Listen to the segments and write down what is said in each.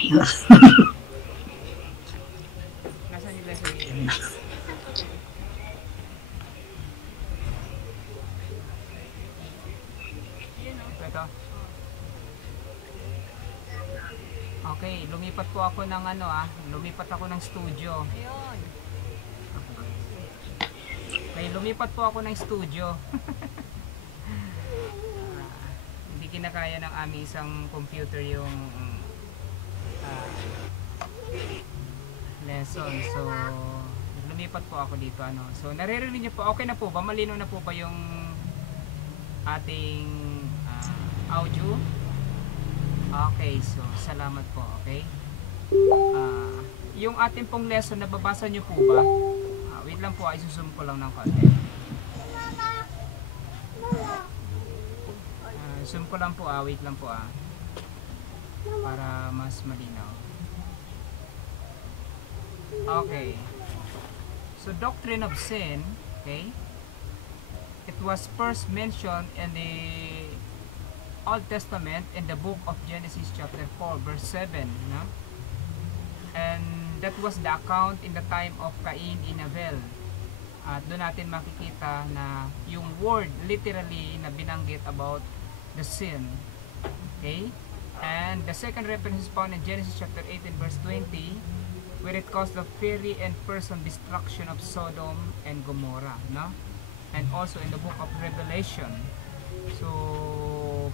Nasaan yung lesson dito? Ito. Okay, lumipat po ako ng lumipat ako ng studio. Okay, lumipat po ako ng studio. Hindi kinakaya ng aming isang computer yung lesson. So, lumipat po ako dito. So, naririnig niyo po, okay na po ba? Malinaw na po ba yung ating audio? Okay, so salamat po, okay? Yung ating pong lesson, nababasa nyo po ba? Wait lang po, isusum ko lang ng konti. Zoom ko lang po, wait lang po para mas malinaw. Okay. So, doctrine of sin, okay? It was first mentioned in the Old Testament in the book of Genesis chapter 4 verse 7, no? And that was the account in the time of Cain and Abel. At doon natin makikita na yung word literally na binanggit about the sin. Okay? And the second reference is found in Genesis chapter 18 verse 20, where it caused the very and person destruction of Sodom and Gomorrah, no? And also in the book of Revelation. So,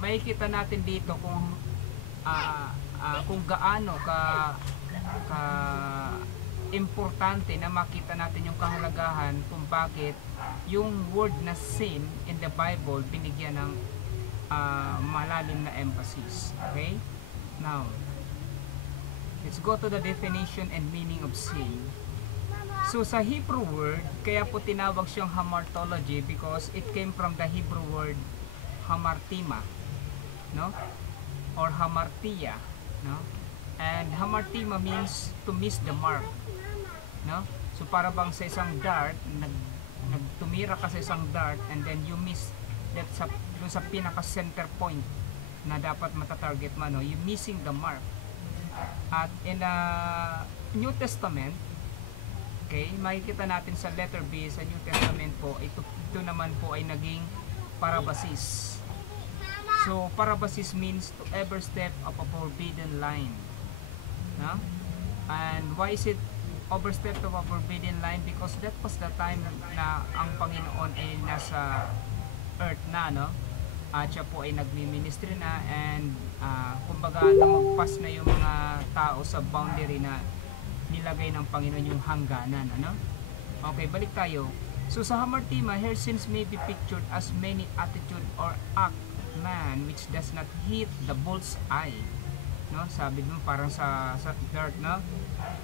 makikita natin dito kung gaano ka importante na makita natin yung kahalagahan kung bakit yung word na sin in the Bible binigyan ng malalim na emphasis. Okay? Now, let's go to the definition and meaning of sin. So, sa Hebrew word, kaya po tinawag siyang hamartology because it came from the Hebrew word hamartima, no? Or hamartia, no? And hamartima means to miss the mark, no? So para bang sa isang dart, nagtumira ka sa isang dart and then you miss that dun sa pinaka center point na dapat matatarget mo, no? You missing the mark. At in the New Testament, okay, makikita natin sa letter B sa New Testament po, ito naman po ay naging parabasis. So, parabasis means to ever step up a forbidden line. No? And why is it overstep of a forbidden line? Because that was the time na ang Panginoon ay nasa earth na, no? At siya po ay nagmi-ministry na and kumbaga lumagpas na yung mga tao sa boundary na nilagay ng Panginoon, yung hangganan, ano? Okay, balik tayo. So sa hamartima, here sins may be pictured as many attitude or act man which does not hit the bull's eye, no? Sabi mo parang sa dirt, no?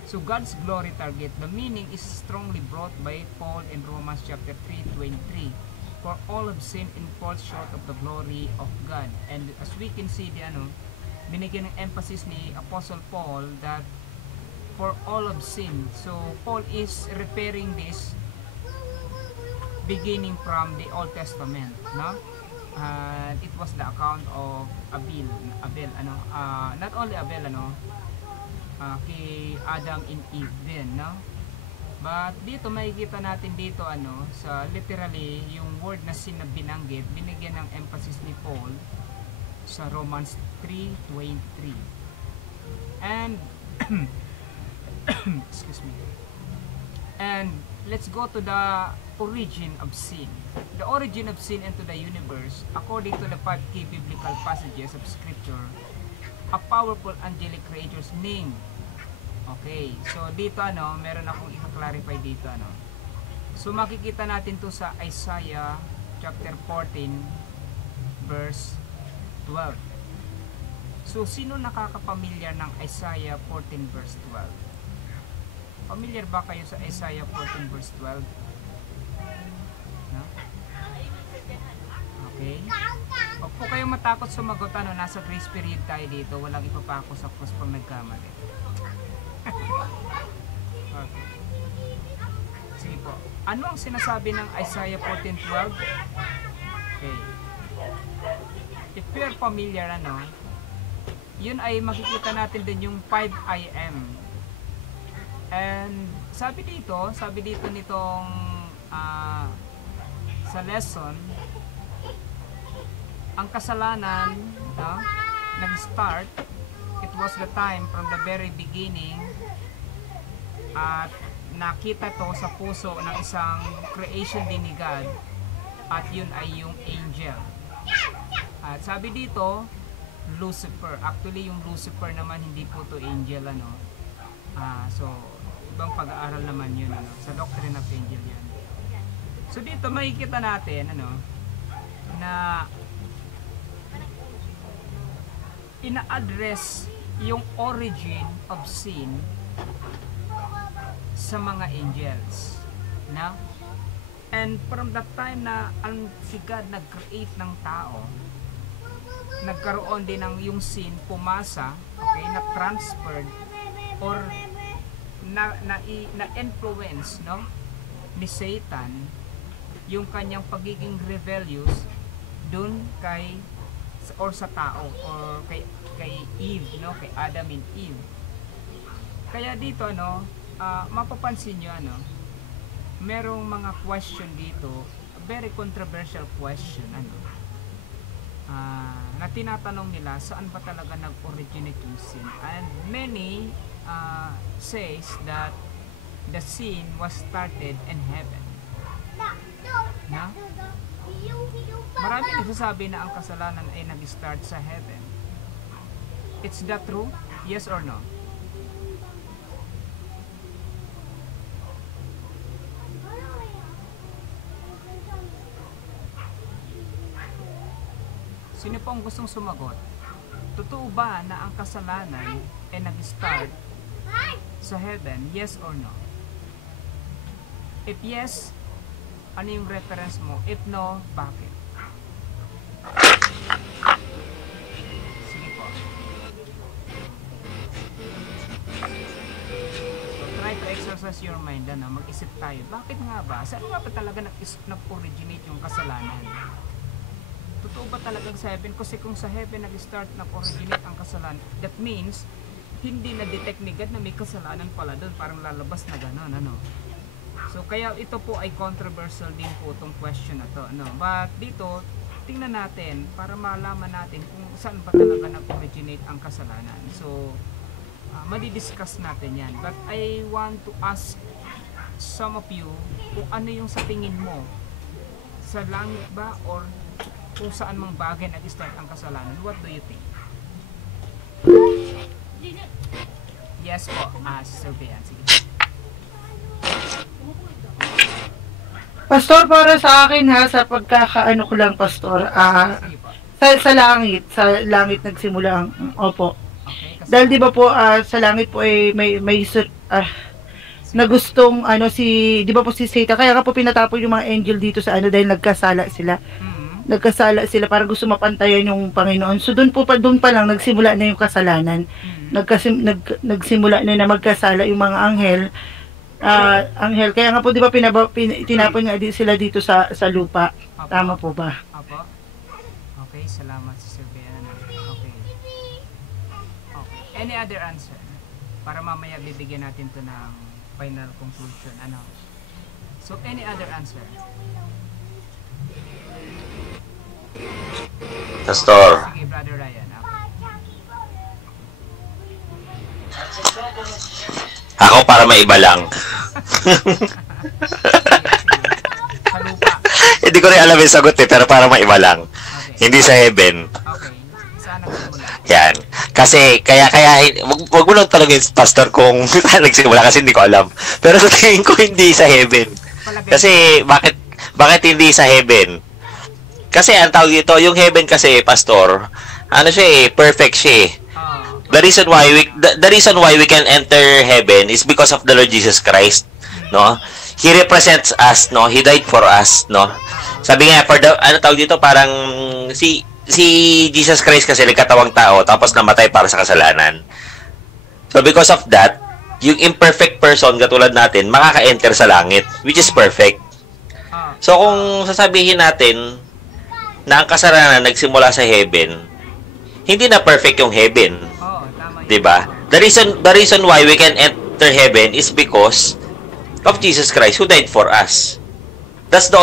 So God's glory target, the meaning is strongly brought by Paul in Romans chapter 3:23. For all have sinned and fall short of the glory of God. And as we can see, binigyan ng emphasis ni Apostle Paul that for all have sinned. So Paul is referring this beginning from the Old Testament, no? And it was the account of Abel, not only Abel, kay Adam and Eve din, no? But dito makikita natin dito sa literally yung word na sin na binanggit, binigyan ng emphasis ni Paul sa Romans 3:23. And excuse me. And let's go to the origin of sin. The origin of sin into the universe, according to the 5 key biblical passages of scripture, a powerful angelic creature's name. Okay, so dito meron akong i-clarify dito So makikita natin to sa Isaiah chapter 14 verse 12. So sino nakakapamilyar ng Isaiah 14 verse 12? Familiar ba kayo sa Isaiah 14 verse 12? No? Okay. Huwag po kayong matakot sumagot, nasa grace period tayo dito, walang ipapako sa cross pag nagkamali. Okay. Sige po. Ano ang sinasabi ng Isaiah 14:12? Okay. If you are familiar, yun ay makikita natin din yung 5 I.M. And sabi dito nitong sa lesson, ang kasalanan, no, nag-start, it was the time from the very beginning, at nakita to sa puso ng isang creation din ni God, at yun ay yung angel. At sabi dito, Lucifer. Actually, yung Lucifer naman hindi po to angel, ano. So, ibang pag-aaral naman yun, ano. Sa Doctrine of Angel yan. So, dito makikita natin, ano, na ina-address yung origin of sin sa mga angels, na. And from the time na ang si God nag-create ng tao, nagkaroon din ng yung sin pumasa, okay, na transferred or na influence, no, ni Satan yung kanyang pagiging rebellious dun kay or sa tao or kay Eve, no, kay Adam and Eve. Kaya dito, no, mapapansin nyo, ano, merong mga question dito, very controversial question, ano, na tinatanong nila saan ba talaga nag-originate yung sin. And many says that the sin was started in heaven. Na? Maraming nagsasabi na ang kasalanan ay nag-start sa heaven. It's that true? Yes or no? Sino po ang gustong sumagot? Totoo ba na ang kasalanan ay nag-start sa heaven? Yes or no? If yes, ano yung reference mo? If no, bakit? Sige po. So, try to exercise your mind, ano? Mag-isip tayo. Bakit nga ba? Saan nga ba talaga nag-originate yung kasalanan? Totoo ba talagang sa heaven? Kasi kung sa heaven nag-start, nag-originate ang kasalanan, that means, hindi na-detect ni God na may kasalanan pala doon. Parang lalabas na gano'n, ano? So, kaya ito po ay controversial din po itong question na to, ano? But dito, tingnan natin para malaman natin kung saan ba talaga nag-originate ang kasalanan. So, madidiscuss natin yan. But I want to ask some of you kung ano yung sa tingin mo. Sa langit ba or kung saan mang bagay nag-start ang kasalanan? What do you think? Yes po, Sir Bian. Sige. Pastor, para sa akin ha, sa pagkakaano ko lang, Pastor, sa langit nagsimula ang, opo. Okay, Dahil di ba po, sa langit po ay may na gustong, di ba po si Satan, kaya nga po pinatapon yung mga angel dito sa dahil nagkasala sila. Nagkasala sila para gusto mapantayan yung Panginoon. So doon pa lang nagsimula na yung kasalanan. Nagsimula na magkasala yung mga anghel. Kaya nga po 'di ba tinapon nga sila dito sa lupa. Apo. Tama po ba? Apo. Okay, salamat Sir Bian. Okay. Any other answer? Para mamaya bibigyan natin to ng final conclusion. Ano? So any other answer? Pastor. Sige, Brother Ryan. Ako para maiba lang. Sa lupa. Hindi ko rin alam yung sagot pero para maiba lang. Okay. Hindi sa heaven. Okay. Saan nagsimula? Yan. Kasi, kaya, wag mo lang talaga yung pastor kung saan nagsimula kasi hindi ko alam. Pero sa tingin ko hindi sa heaven. Kasi, bakit hindi sa heaven? Kasi, ang tawag dito, yung heaven kasi, pastor, perfect siya eh. The reason why we can enter heaven is because of the Lord Jesus Christ, no? He represents us, no? He died for us, no? Sabi nga tawag dito, parang si Jesus Christ kasi nagkatawang tao tapos namatay para sa kasalanan. So because of that, yung imperfect person katulad natin makaka-enter sa langit, which is perfect. So kung sasabihin natin na ang kasalanan nagsimula sa heaven, hindi na perfect yung heaven. 'Diba? The reason why we can enter heaven is because of Jesus Christ who died for us. That's the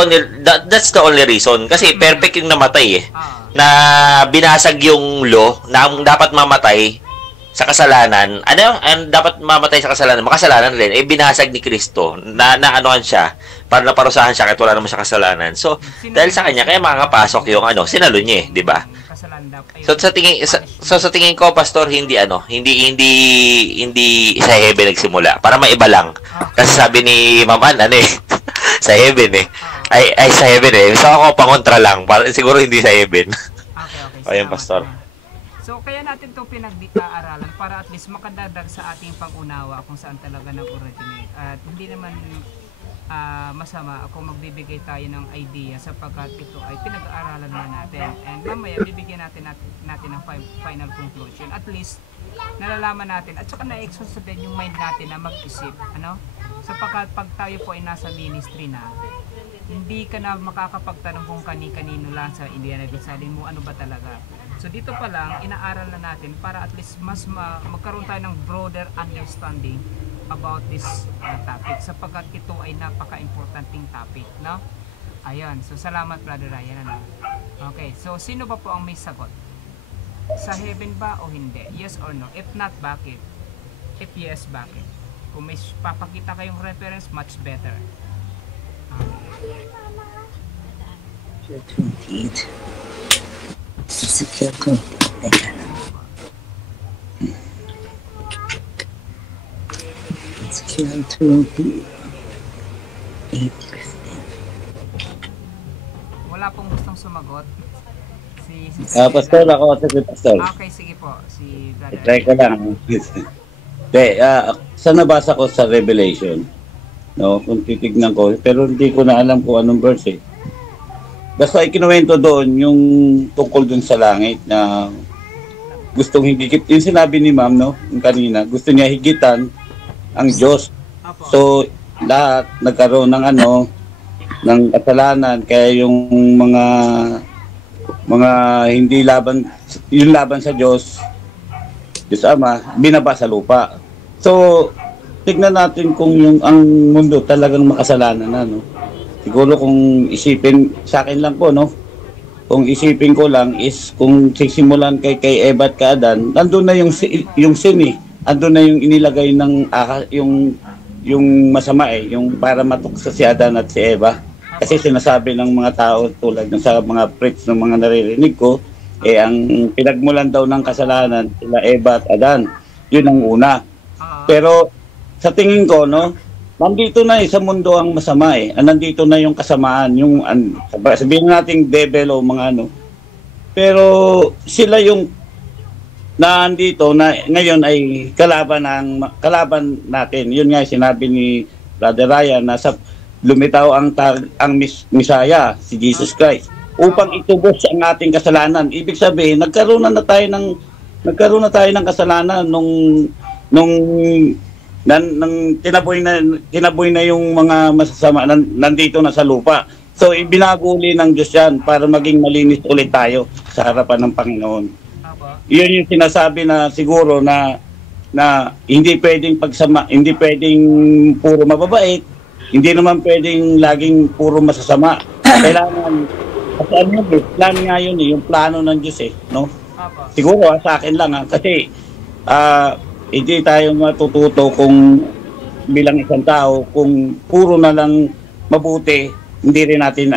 only reason. Kasi perfect yung namatay eh. Na binasag yung law na ang dapat mamatay sa kasalanan. Ang dapat mamatay sa kasalanan? Makasalanan rin. Eh, binasag ni Kristo. Na anohan siya. Para naparusahan siya kahit wala naman siya kasalanan. So, dahil sa kanya, kaya makakapasok yung sinalo niya eh. Diba? So sa tingin ko, pastor, hindi sa heaven nagsimula. Para maiba lang. Kasi sabi ni Ma'am Ann, sa heaven eh. Ay sa heaven eh. So ako pangontra lang. Siguro hindi sa heaven. Okay. Ayun, pastor. So kaya natin 'to pinag-aaralan para at least makadadag sa ating pag-unawa kung saan talaga nag-originate. At hindi naman masama kung magbibigay tayo ng idea sapagkat ito ay pinag-aaralan na natin. And mamaya bibigyan natin ng final conclusion. At least nalalaman natin at saka na-exhaust din yung mind natin na mag-isip, sapagkat pag tayo po ay nasa ministry na, hindi ka na makakapagtanong kung kani-kanino lang sa Indiana Desalin mo ano ba talaga. So dito pa lang inaaral na natin para at least mas magkaroon tayo ng broader understanding about this topic sapagkat ito ay napaka-importanting topic, no? Ayun. So salamat, Brother Ryan. Okay. So sino ba po ang may sagot? Sa heaven ba o hindi? Yes or no? If not, bakit? If yes, bakit? Kung may papakita kayong reference, much better. 28. Ezekiel 28. Teka. Ezekiel 28. Wala pong gustong sumagot. Pastor, ako si Pastor. Okay, sige po. Si Brother. Try ko lang. Sa nabasa ko sa Revelation, no, kung titignan ko, pero hindi ko na alam kung anong verse eh. Basta ikinuwento doon yung tungkol doon sa langit na gustong higit. Yung sinabi ni Ma'am, no, yung kanina, gusto niya higitan ang Diyos. So, lahat nagkaroon ng ng kasalanan, kaya yung mga hindi laban, yung laban sa Diyos Ama, binaba sa lupa. So, tignan natin kung ang mundo talagang makasalanan na, no? Siguro kung isipin, sa akin lang po, no? Kung isipin ko lang is kung sisimulan kay Eva at kay Adan, nandun na yung sin eh. Andun na yung inilagay ng yung masama eh, yung para matuksa si Adan at si Eva. Kasi sinasabi ng mga tao tulad ng sa mga preach ng mga naririnig ko, ang pinagmulan daw ng kasalanan sila Eva at Adan. Yun ang una. Pero sa tingin ko, no, nandito na sa mundo ang masama eh. Nandito na yung kasamaan, yung sabihin nating devil o mga Pero sila yung nandito na ngayon ay kalaban natin. Yun nga sinabi ni Brother Ryan na lumitaw ang Misaya, si Jesus Christ, upang itubos ang ating kasalanan. Ibig sabihin, nagkaroon na tayo ng kasalanan nung tinaboy na yung mga masasama nandito na sa lupa. So ibinago uli ng Diyos yan para maging malinis ulit tayo sa harapan ng Panginoon. Yun yung sinasabi na siguro na hindi pwedeng hindi pwedeng puro mababait, hindi naman pwedeng laging puro masasama. Kailangan, kasi plan nga yun eh, yung plano ng Diyos eh, no? Siguro sa akin lang kasi hindi tayo matututo kung bilang isang tao kung puro na lang mabuti, hindi rin natin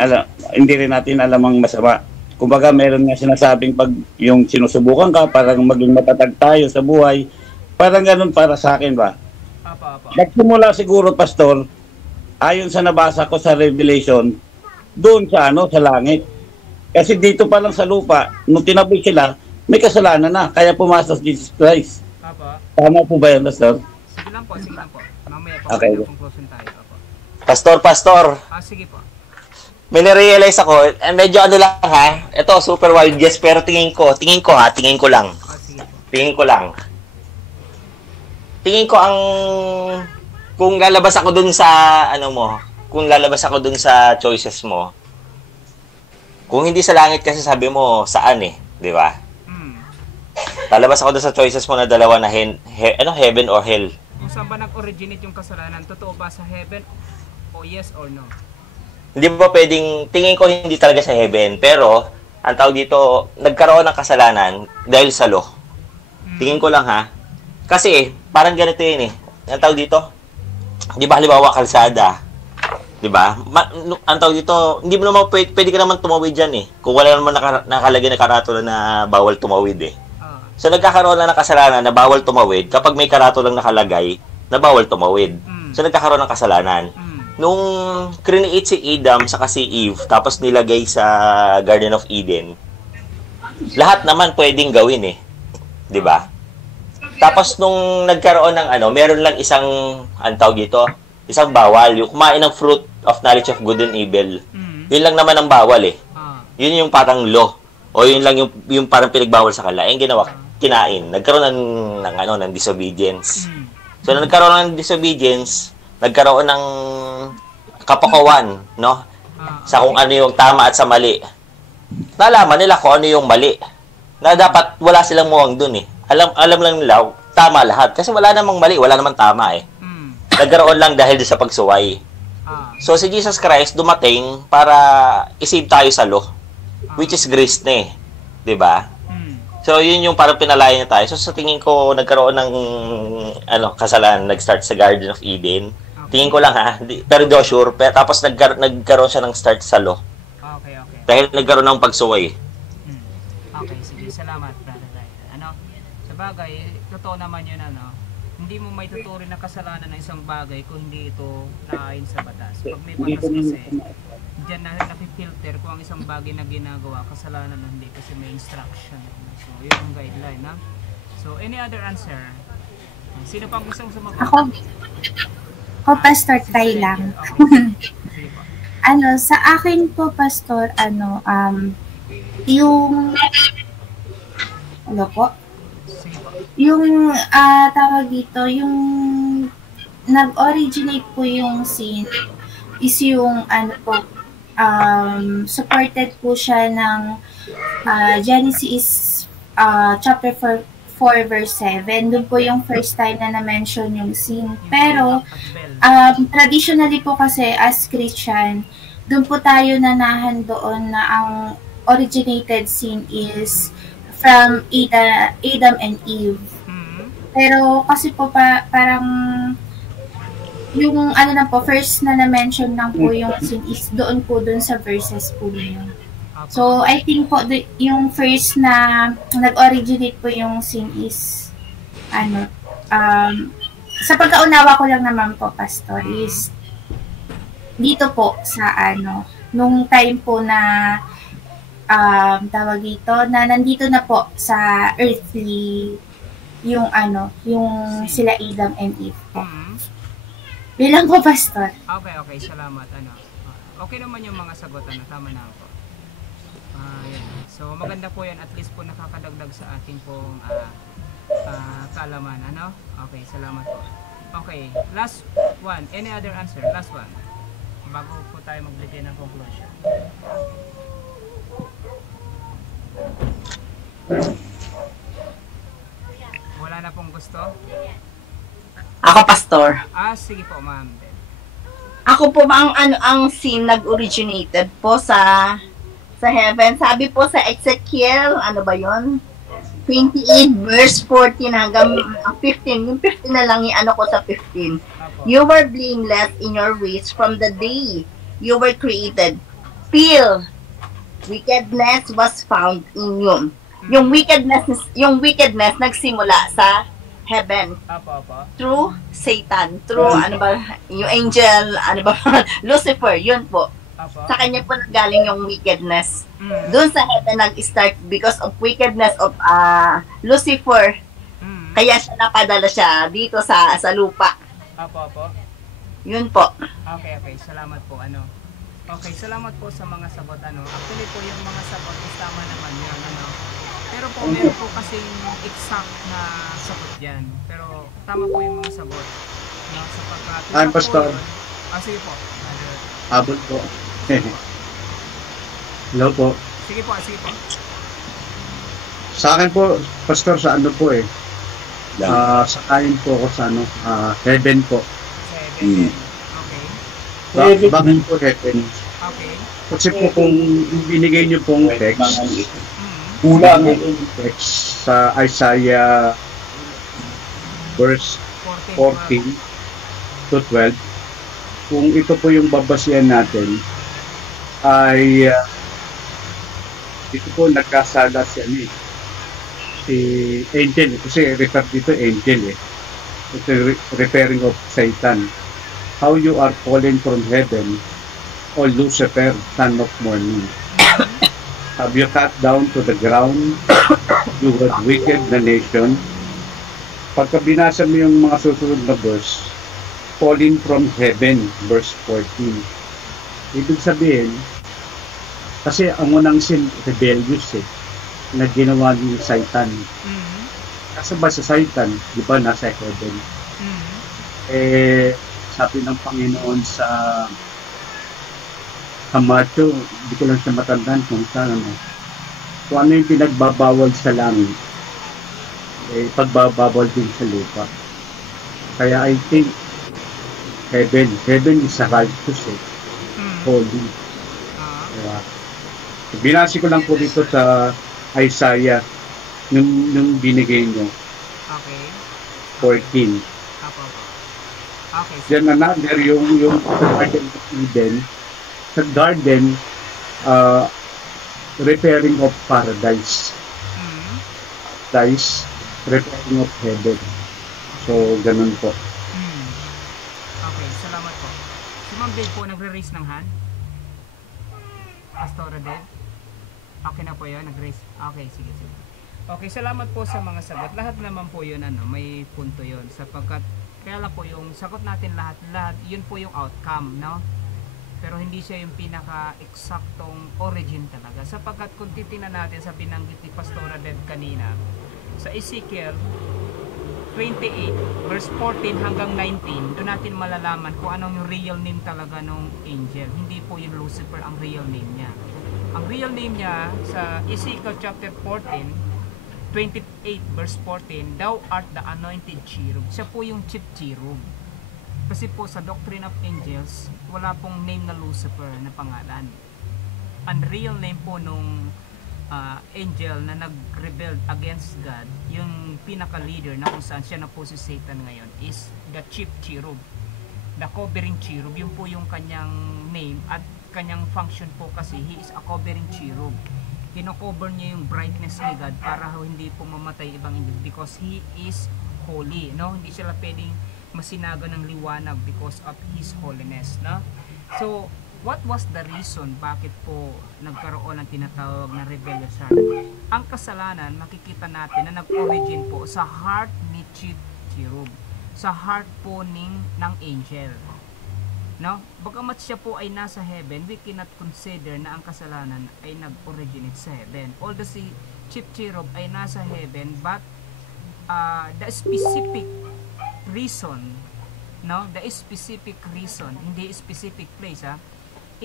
alam ang masama. Kumbaga meron nga sinasabing pag yung sinusubukan ka parang maging matatag tayo sa buhay, parang ganun para sa akin ba. Nagsimula siguro, Pastor, ayon sa nabasa ko sa Revelation, doon sa sa langit. Kasi dito pa lang sa lupa, nung tinaboy sila, may kasalanan na, kaya pumasok Jesus Christ. Tama po ba yan, Pastor? Sige lang po. Mamaya po, okay. Conclusion tayo. Pastor. Sige po. May na-realize ako, medyo lang ha, ito super wild guess, pero tingin ko lang. Tingin ko ang, kung lalabas ako dun sa, kung lalabas ako dun sa choices mo, kung hindi sa langit kasi sabi mo, saan eh, di ba? lalabas ako doon sa choices mo na dalawa na heaven or hell. Kung saan ba nag-originate yung kasalanan? Totoo ba sa heaven? O yes or no? Hindi ba pwedeng, tingin ko hindi talaga sa heaven, pero ang tawag dito, nagkaroon ng kasalanan dahil sa law. Tingin ko lang ha. Kasi, parang ganito yun eh. Ang tawag dito, di ba halimbawa kalsada, di ba? Ang tawag dito, hindi mo naman pwede ka naman tumawid dyan eh. Kung wala naman nakalagay na karatula na bawal tumawid eh. So, nagkakaroon na ng kasalanan na bawal tumawid kapag may karatulang nakalagay na bawal tumawid. So, nagkakaroon ng kasalanan. Nung create si Adam sa si Eve, tapos nilagay sa Garden of Eden, lahat naman pwedeng gawin eh. Di ba? Tapos nung nagkaroon ng meron lang isang, tawag dito, isang bawal, yung kumain ng fruit of knowledge of good and evil. Yun lang naman ang bawal eh. Yun yung parang law. O yun lang yung parang pinagbawal sa kanila. Yung ginawa, kinain. Nagkaroon ng disobedience. So, nagkaroon ng disobedience, nagkaroon ng kapakuan, no? Sa kung ano yung tama at sa mali. Nalaman nila kung ano yung mali. Na dapat wala silang muwang dun eh. Alam lang nila, tama lahat. Kasi wala namang mali, wala namang tama eh. Nagkaroon lang dahil sa pagsuway. So, si Jesus Christ dumating para isave tayo sa law. Which is grace na eh. Diba? So, yun yung parang pinalaya niya tayo. So, sa tingin ko, nagkaroon ng kasalanan, nag-start sa Garden of Eden. Tingin ko lang ha, pero di sure. Tapos nagkaroon siya ng start sa law. Okay. Dahil nagkaroon ng pagsuway. Okay, sige. Salamat, Brother Ryder. Sa bagay, totoo naman yun, hindi mo may tuturin na kasalanan ng isang bagay kung hindi ito naayon sa batas. Pag may batas kasi, diyan na nakifilter kung ang isang bagay na ginagawa, kasalanan na hindi kasi may instruction. So, yun ang guideline, ha? So, any other answer? Sino pang gustong sumagot? Ako, Pastor, try lang. Sa akin po, Pastor, yung, yung, tawag dito, yung nag-originate po yung sin is yung, supported po siya ng Genesis chapter 4 verse 7. Doon po yung first time na na-mention yung sin. Pero, traditionally po kasi as Christian, doon po tayo nanahan doon na ang originated sin is from Adam and Eve. Pero kasi po parang yung first na na-mention lang po yung sin is doon sa verses po niyo. So, I think po, yung first na nag-originate po yung sin is, sa pagkaunawa ko lang naman po, Pastor, is dito po sa nung time po na, tawag dito, na nandito na po sa earthly, yung yung sila Adam and Eve po. Bilang po, Pastor. Okay, salamat. Okay naman yung mga sagot, tama na po. So, maganda po yan. At least po nakakadagdag sa ating pong kaalaman. Okay, salamat po. Okay, last one. Any other answer? Last one. Bago po tayo magbigay ng conclusion. Wala na pong gusto? Ako, Pastor. Sige po, ma'am. Ako po ba ang sin nag-originated po sa heaven? Sabi po sa Ezekiel, ba yon? 28 verse 14 hanggang 15. Yung 15 na lang ko sa 15. You were blameless in your ways from the day you were created. Till wickedness was found in you. Yung wickedness nagsimula sa heaven. Through Satan. Through, yung angel, Lucifer, yun po. Sa kanya po nagaling yung wickedness. Doon sa heaven nag-start because of wickedness of Lucifer. Kaya siya napadala siya dito sa lupa. Yun po. Okay. Salamat po. Okay, salamat po sa mga sagot. Actually po yung mga sagot is tama naman yan. Pero po meron po kasing exact na sagot yan. Pero tama po yung mga sagot. Sapagkat Pastor. Sige po. Abot po. Hello po. Sige po. Sa akin po, Pastor, sa ano po sa kain po ako sa heaven po. Seven. Okay. Bakit po heaven? Okay. Kasi po kung binigay niyo pong text, Kulang. text sa Isaiah verse 14 to 12, kung ito po yung babasihan natin, ay ito po nagkasala si si angel, kasi refer dito angel ito referring of Satan. How you are fallen from heaven, O Lucifer, son of morning. Have you cut down to the ground, you had wicked the nation. Pagka binasa mo yung mga susunod na verse, falling from heaven, verse 14. Ibig sabihin, kasi ang unang sin, rebellious na ginawa ni Satan. Kasi ba sa Satan, di ba nasa heaven? Sabi ng Panginoon sa Matthew, hindi ko lang siya matandaan kung saan kung ano yung pinagbabawal sa langit, pagbabawal din sa lupa. Kaya I think heaven is a righteous, holy. Binasi ko lang po dito sa Isaiah nung binigay nyo. Okay. 14. Okay. Then another yung Garden of Eden. Sa garden, referring of paradise. Paradise, referring of heaven. So, ganun po. Okay, salamat po. Si Ma'am Dave po, nagre-raise ng hand. Pastora Dave. Okay na po yun, nag-raise. Okay, sige. Okay, salamat po sa mga sagot. Lahat naman po yun, may punto yun. Sapagkat, kaya lang po yung sagot natin lahat, yun po yung outcome, no? Pero hindi siya yung pinaka-eksaktong origin talaga. Sapagkat kung titingnan natin sa binanggit ni Pastora Deb kanina, sa Ezekiel 28 verse 14 hanggang 19, doon natin malalaman kung anong yung real name talaga ng angel. Hindi po yung Lucifer ang real name niya. Ang real name niya sa Ezekiel chapter 14, 28 verse 14, Thou art the anointed cherub. Siya po yung chief cherub. Kasi po sa Doctrine of Angels, wala pong name na Lucifer na pangalan. Ang real name po nung angel na nag-rebel against God, yung pinaka-leader na kung saan siya na po si Satan ngayon, is the chief cherub. The covering cherub, yun po yung kanyang name at kanyang function po kasi he is a covering cherub. Kino-cover niya yung brightness ni God para hindi po mamatay ibang angel because he is holy, no? Hindi sila pwedeng masinaga ng liwanag because of His holiness, no? So, what was the reason bakit po nagkaroon ng tinatawag na rebellious heart? Ang kasalanan, makikita natin na nag-origin po sa heart ni chief cherub, sa heart po ng angel, no? Bagamat siya po ay nasa heaven, we cannot consider na ang kasalanan ay nag-originate sa heaven. Although si chief cherub ay nasa heaven, but the specific reason, no, the specific reason, hindi specific place,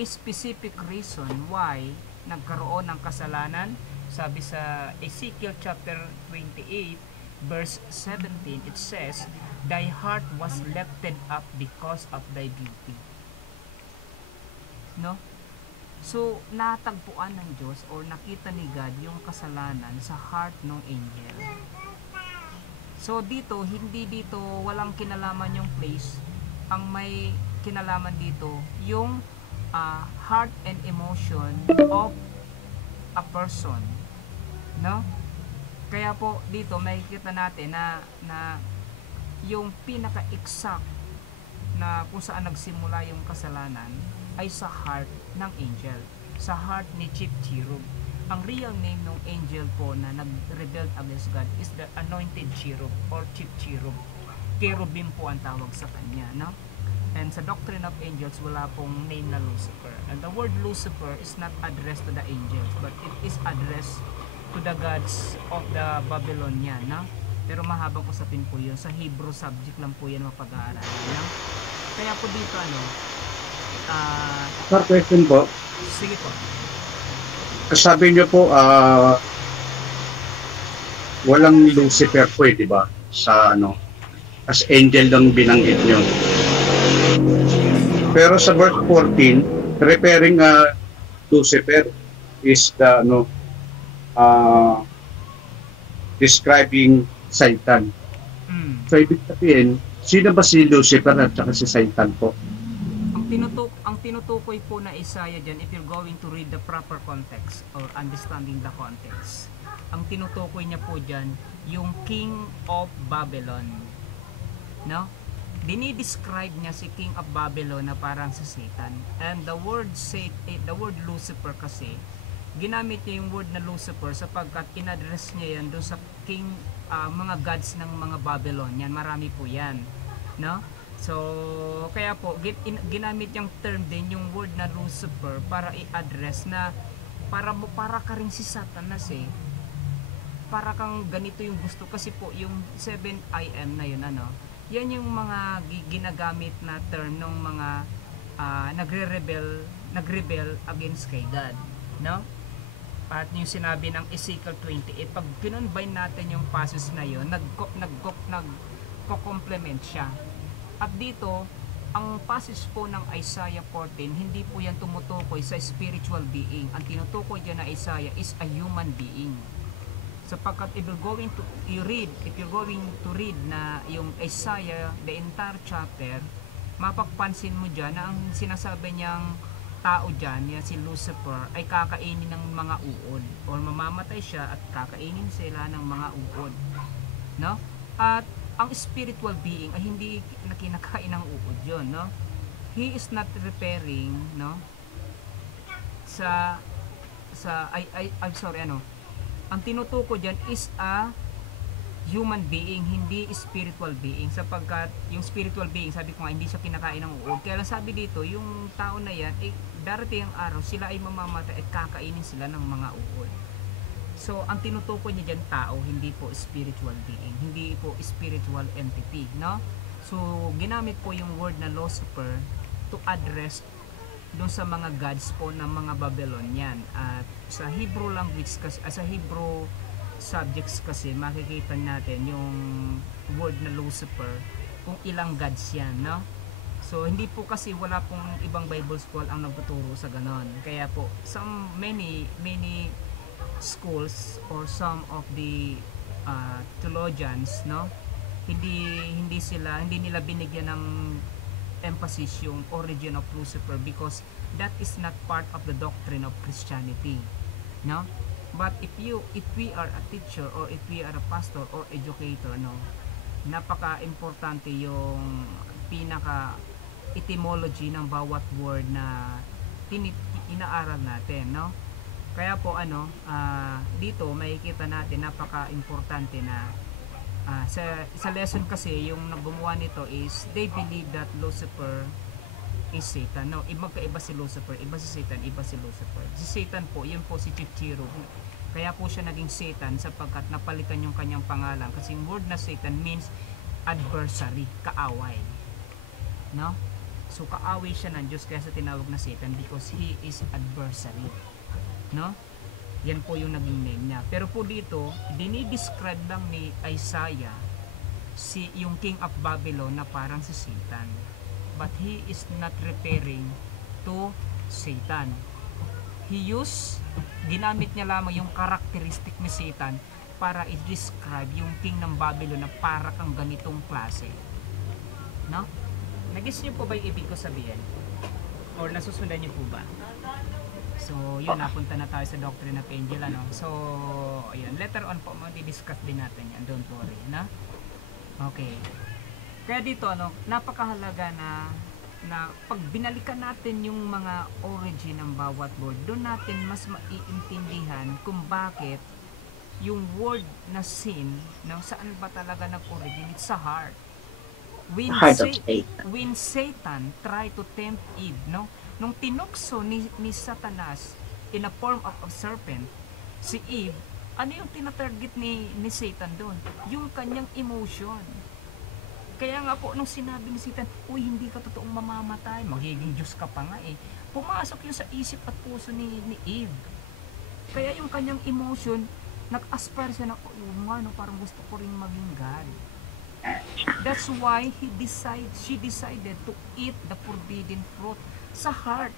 specific reason why nagkaroon ng kasalanan, sabi sa Ezekiel chapter 28 verse 17, it says, Thy heart was lifted up because of thy beauty, no? So, natagpuan ng Diyos or nakita ni God yung kasalanan sa heart ng angel. So dito, hindi dito walang kinalaman yung place. Ang may kinalaman dito yung heart and emotion of a person, no? Kaya po dito makikita natin na yung pinaka-exact na kung saan nagsimula yung kasalanan ay sa heart ng angel, sa heart ni chief cherub. Ang real name ng angel po na nag-rebel against God is the anointed cherub or chief cherub. Cherubim po ang tawag sa kanya, no? And sa Doctrine of Angels, wala pong name na Lucifer. And the word Lucifer is not addressed to the angels, but it is addressed to the gods of the Babylonian, no? Pero mahabang usapin po yun. Sa Hebrew subject lang po yan mapag-aaralan, no? Kaya po dito, Sir, question po. Sige po. Sabi niyo po, walang Lucifer po di ba? Sa as angel lang binanggit nyo. Pero sa verse 14, referring Lucifer is the describing Satan. So ibig sabihin, sino ba si Lucifer at saka si Satan po? Ang tinutukoy po na Isaiah dyan, if you're going to read the proper context or understanding the context, ang tinutukoy niya po dyan, yung King of Babylon. No? Dinidescribe niya si King of Babylon na parang si Satan. And the word Lucifer kasi, ginamit niya yung word na Lucifer sapagkat in-address niya yan doon sa king, mga gods ng mga Babylon. Yan, marami po yan. No? So, kaya po, ginamit yung term din, yung word na Lucifer para i-address na para ka rin si Satanas eh. Para kang ganito yung gusto. Kasi po, yung 7 I.M. na yun, yan yung mga ginagamit na term ng mga nagrebel against kay God. No? At yung sinabi ng Ezekiel 28, pag kinonbine natin yung passage na yun, nagko-complement siya. At dito, ang passage po ng Isaiah 14, hindi po yan tumutukoy sa spiritual being. Ang tinutukoy dyan na Isaiah is a human being. Sapagkat if you're going to read na yung Isaiah, the entire chapter, mapagpansin mo dyan na ang sinasabi niyang tao dyan, yan si Lucifer, ay kakainin ng mga uod. Or mamamatay siya at kakainin sila ng mga uod. No? At ang spiritual being ay hindi na kinakain ng uod yun, no? He is not referring, no? Ang tinutuko dyan is a human being, hindi spiritual being, sapagkat yung spiritual being, sabi ko nga, hindi siya kinakain ng uod. Kaya lang sabi dito, yung tao na yan, darating ang araw, sila ay mamamatay at kakainin sila ng mga uod. So, ang tinutukoy niya dyan tao, hindi po spiritual being, hindi po spiritual entity, no? So, ginamit po yung word na Lucifer to address doon sa mga gods po ng mga Babylonian. At sa Hebrew language kasi, sa Hebrew subjects kasi, makikita natin yung word na Lucifer, kung ilang gods yan, no? So, hindi po kasi wala pong ibang Bible school ang nagtuturo sa ganon. Kaya po, many schools or some of the theologians, no, hindi nila binigyan ng emphasis yung origin of Lucifer because that is not part of the doctrine of Christianity, no. But if we are a teacher or if we are a pastor or educator, no, napaka-importante yung pinaka etymology ng bawat word na inaaral natin, no. Kaya po dito makikita natin napaka-importante na sa lesson kasi yung gumawa nito is they believe that Lucifer is Satan. No, magkaiba si Lucifer, iba si Satan, iba si Lucifer. Si Satan po, yun po si Chichiro. Kaya po siya naging Satan sapagkat napalitan yung kanyang pangalan kasi yung word na Satan means adversary, kaaway. No? So kaaway siya ng Diyos kaya sa tinawag na Satan because he is adversary. No? Yan po yung naging name niya. Pero po dito, dinidescribe lang ni Isaiah yung King of Babylon na parang si Satan. But he is not referring to Satan. Ginamit niya lamang yung characteristic ni Satan para i-describe yung King ng Babylon na para kang ganitong klase. No? Nag-gets niyo po ba yung ibig ko sabihin? Or nasusundan niyo po ba? So, yun, napunta na tayo sa Doctrine of Angel, So, ayun, later on po, di-discuss din natin yan, don't worry, na? Okay. Kaya dito, napakahalaga na pag binalikan natin yung mga origin ng bawat word, doon natin mas maiintindihan kung bakit yung word na sin, saan ba talaga nag-origin? It's sa heart. When Satan tried to tempt Eve, nung tinukso ni Satanas in a form of a serpent, si Eve, ano yung tinatarget ni Satan doon? Yung kanyang emotion. Kaya nga po, nung sinabi ni Satan, uy, hindi ka totoong mamamatay, magiging Diyos ka pa nga pumasok yun sa isip at puso ni Eve. Kaya yung kanyang emotion, nag-aspire siya na, ano, parang gusto ko rin maging God. That's why she decided to eat the forbidden fruit sa heart.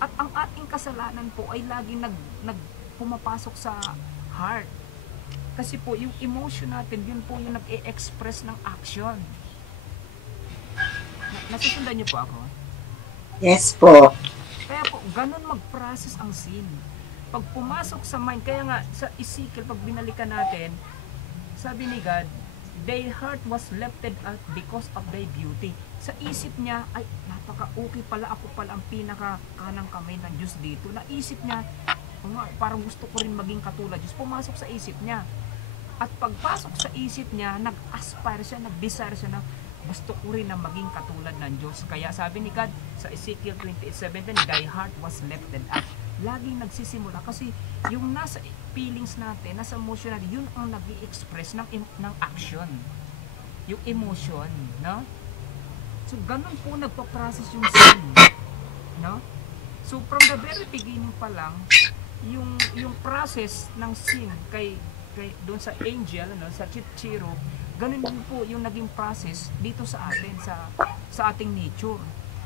At ang ating kasalanan po ay laging pumapasok sa heart. Kasi po, yung emotion natin, yun po yung nag-e-express ng action. Nasusundan niyo po ako? Yes po. Kaya po, ganun mag-process ang sin. Pag pumasok sa mind, kaya nga sa Ezekiel, pag binalikan natin, sabi ni God, their heart was lifted up because of thy beauty. Sa isip niya, ay, napaka-okay pala, ako pala ang pinaka-kanang kamay ng Diyos dito. Naisip niya, parang gusto ko rin maging katulad Diyos. Pumasok sa isip niya. At pagpasok sa isip niya, nag-aspire siya, nag-desire siya na gusto ko rin na maging katulad ng Diyos. Kaya sabi ni God sa Ezekiel 28:17, thy heart was lifted up. Laging nagsisimula kasi yung nasa feelings natin, nasa emotion natin, yun ang nag-i-express ng action. Yung emotion, no? So, ganun po nagpa-process yung sin, no? So, from the very beginning pa lang, yung process ng sin kay doon sa angel, no, sa Chichiro, ganun din po yung naging process dito sa atin, sa ating nature.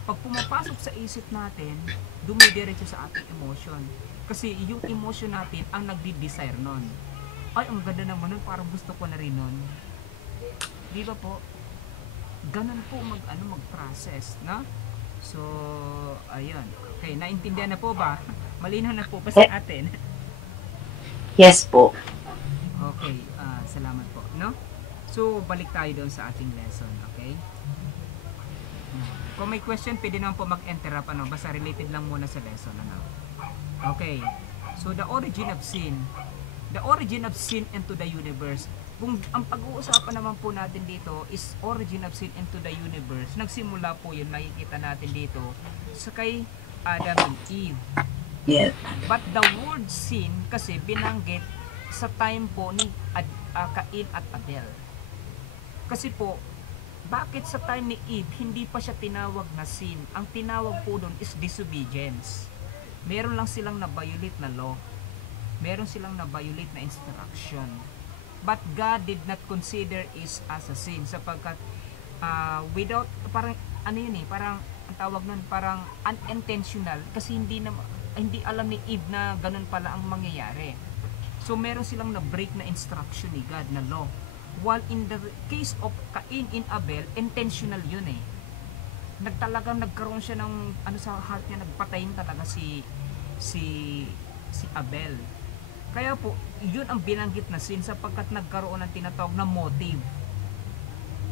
Pag pumapasok sa isip natin, dumidiretso sa ating emotion. Kasi yung emotion natin ang nagdi-desire nun. Ay, ang ganda naman nun, parang gusto ko na rin nun. Di ba po? Ganun po mag-process, no? So, ayun. Okay, naintindihan na po ba? Malinaw na po ba sa atin? Yes po. Okay, salamat po, no? So, balik tayo doon sa ating lesson, okay? Kung may question, pwede naman po mag-interrupt, basta related lang muna sa lesson, Okay, so the origin of sin into the universe. Kung ang pag-uusapan naman po natin dito is origin of sin into the universe, nagsimula po yun, nakikita natin dito, sa kay Adam and Eve. Yes. But the word sin, kasi binanggit sa time po ni Cain at Abel. Kasi po, bakit sa time ni Eve, hindi pa siya tinawag na sin? Ang tinawag po doon is disobedience. Meron lang silang na-violate na law. Meron silang na-violate na instruction. But God did not consider it as a sin sapagkat without, parang, parang, ang tawag nun, parang unintentional kasi hindi alam ni Eve na ganun pala ang mangyayari. So, meron silang na-break na instruction ni God na law. While in the case of Cain and Abel, intentional yun eh. Nagkaroon siya ng sa heart niya, nagpatayin talaga si Abel. Kaya po, yun ang binanggit na sin sapagkat nagkaroon ng tinatawag na motive.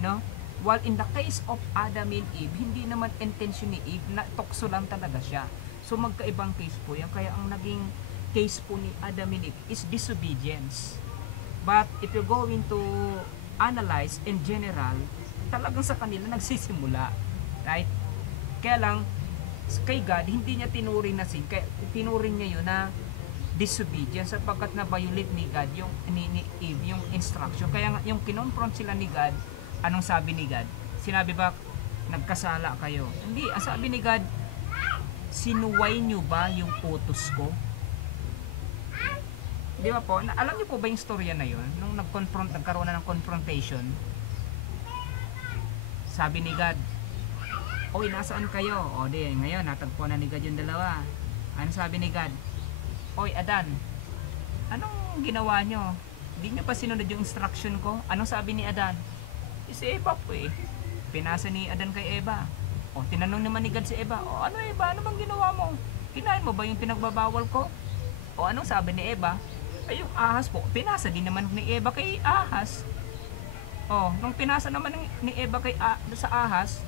No? While in the case of Adam and Eve, hindi naman intention ni Eve, na tukso lang talaga siya. So magkaibang case po yan. Kaya ang naging case po ni Adam and Eve is disobedience. But if you're going to analyze in general, talagang sa kanila nagsisimula. Right? Kaya lang, kay God, hindi niya tinuring na sin. Kaya tinuring niya yun na disobedience sapagkat na-violate ni God yung ni Eve, yung instruction. Kaya yung kinonfront sila ni God, anong sabi ni God? Sinabi ba, nagkasala kayo? Hindi, ang sabi ni God, sinuway niyo ba yung utos ko? Di ba po? Alam niyo po ba yung storya na yun? Nung nagkaroon na ng confrontation, sabi ni God, oy, nasaan kayo? O di, ngayon, natagpuan na ni God yung dalawa. Ano sabi ni God? Oy, Adan, anong ginawa nyo? Hindi nyo pa sinunod yung instruction ko? Anong sabi ni Adan? Si Eva po eh. Pinasa ni Adan kay Eva. O, tinanong naman ni God si Eva, o ano Eva, ano bang ginawa mo? Kinain mo ba yung pinagbabawal ko? O anong sabi ni Eva? Ay, yung ahas po, pinasa din naman ni Eva kay ahas. O, nung pinasa naman ni Eva sa ahas,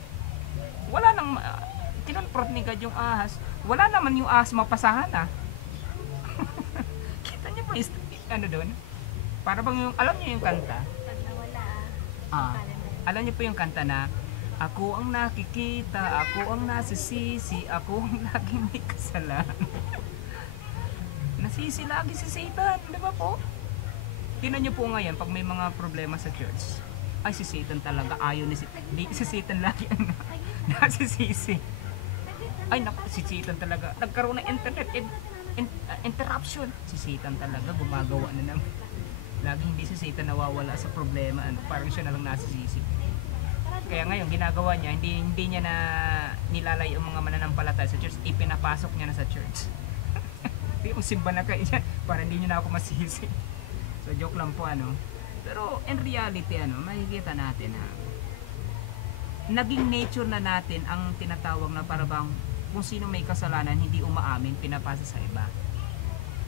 wala nang, kinonfront ni God yung ahas, wala naman yung ahas mapasahan ah. Kita niyo po ano doon? Para bang yung, alam niyo yung kanta? Alam niyo po yung kanta na, ako ang nakikita, ako ang nasisisi, ako ang laging may kasalanan. Nasisi lagi si Satan, di ba po? Tingnan niyo po ngayon, pag may mga problema sa church, ay si Satan talaga, ayaw ni si Satan lagi ang nasisisi. Ay naku, si Satan talaga. Nagkaroon ng internet, interruption. Si Satan talaga gumagawa na naman. Lagi hindi si Satan nawawala sa problema, ano, parang siya na lang nasisisi. Kaya ngayon ginagawa niya, hindi niya na nilalay ang mga mananampalataya sa church, ipinapasok niya na sa church. Hindi mo simba na kayo niya para hindi niyo na ako masisi. So joke lang po, ano. Pero in reality, ano, makikita natin, ha, naging nature na natin ang tinatawag na parang kung sino may kasalanan hindi umaamin, pinapasa sa iba.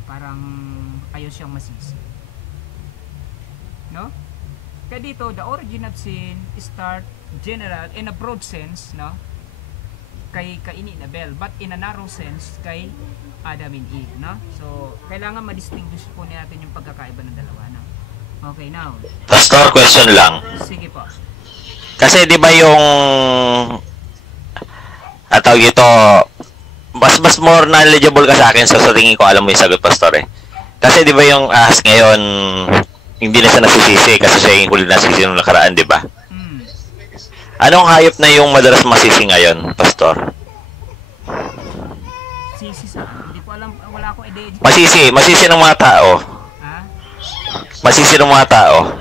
Parang ayaw siyang masisi. No? Kaya dito, the origin of sin start general in a broad sense, no? Kay Cain and Abel, but in a narrow sense kay Adam and Eve, no? So, kailangan ma-distinguish po natin yung pagkakaiba ng dalawa, no? Okay, now. Pastor, question lang. Sige po. Kasi 'di ba yung tawag ito, mas more knowledgeable ka sa akin, so sa tingin ko alam mo yung sagot, Pastor, eh. Kasi 'di ba yung ahas ngayon hindi na siya nasisisi kasi siya yung huli nasisisi nung nakaraan, 'di ba? Anong hayop na yung madalas masisi ngayon, Pastor? Sisi sa, hindi ko alam, wala akong idea. Masisi ng mga tao. Ha? Masisi ng mga tao.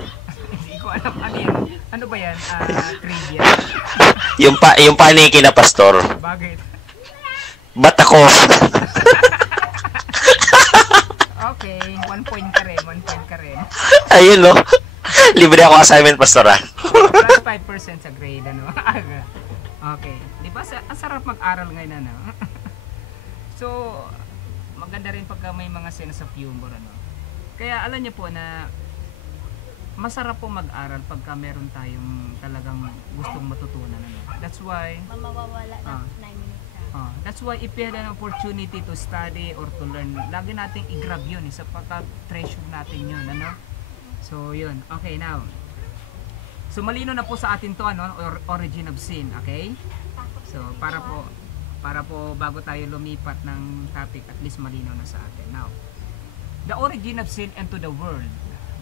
Hindi ko alam ano yan. Ano ba yan? Trivia. yung paniki na, Pastor. Bakit? Ba't ako? Okay, 1 point ka rin, 1 point ka rin. Ayun, no? Libre ako assignment, Pastor, ha? Plus 5% sa grade, ano? Okay. Di ba, ang sarap mag-aral ngayon, ano? So, maganda rin pagka may mga sense of humor, ano? Kaya alam niyo po na masarap po mag-aral pagka meron tayong talagang gustong matutunan, ano? That's why Mawawala na 9 minutes. that's why if you had an opportunity to study or to learn, lagi nating i-grab yun, sapagkat treasure natin yun, ano? So, yun. Okay, now. So, malino na po sa atin to, ano, origin of sin, okay? So, para po bago tayo lumipat ng topic, at least malino na sa atin. Now, the origin of sin into the world,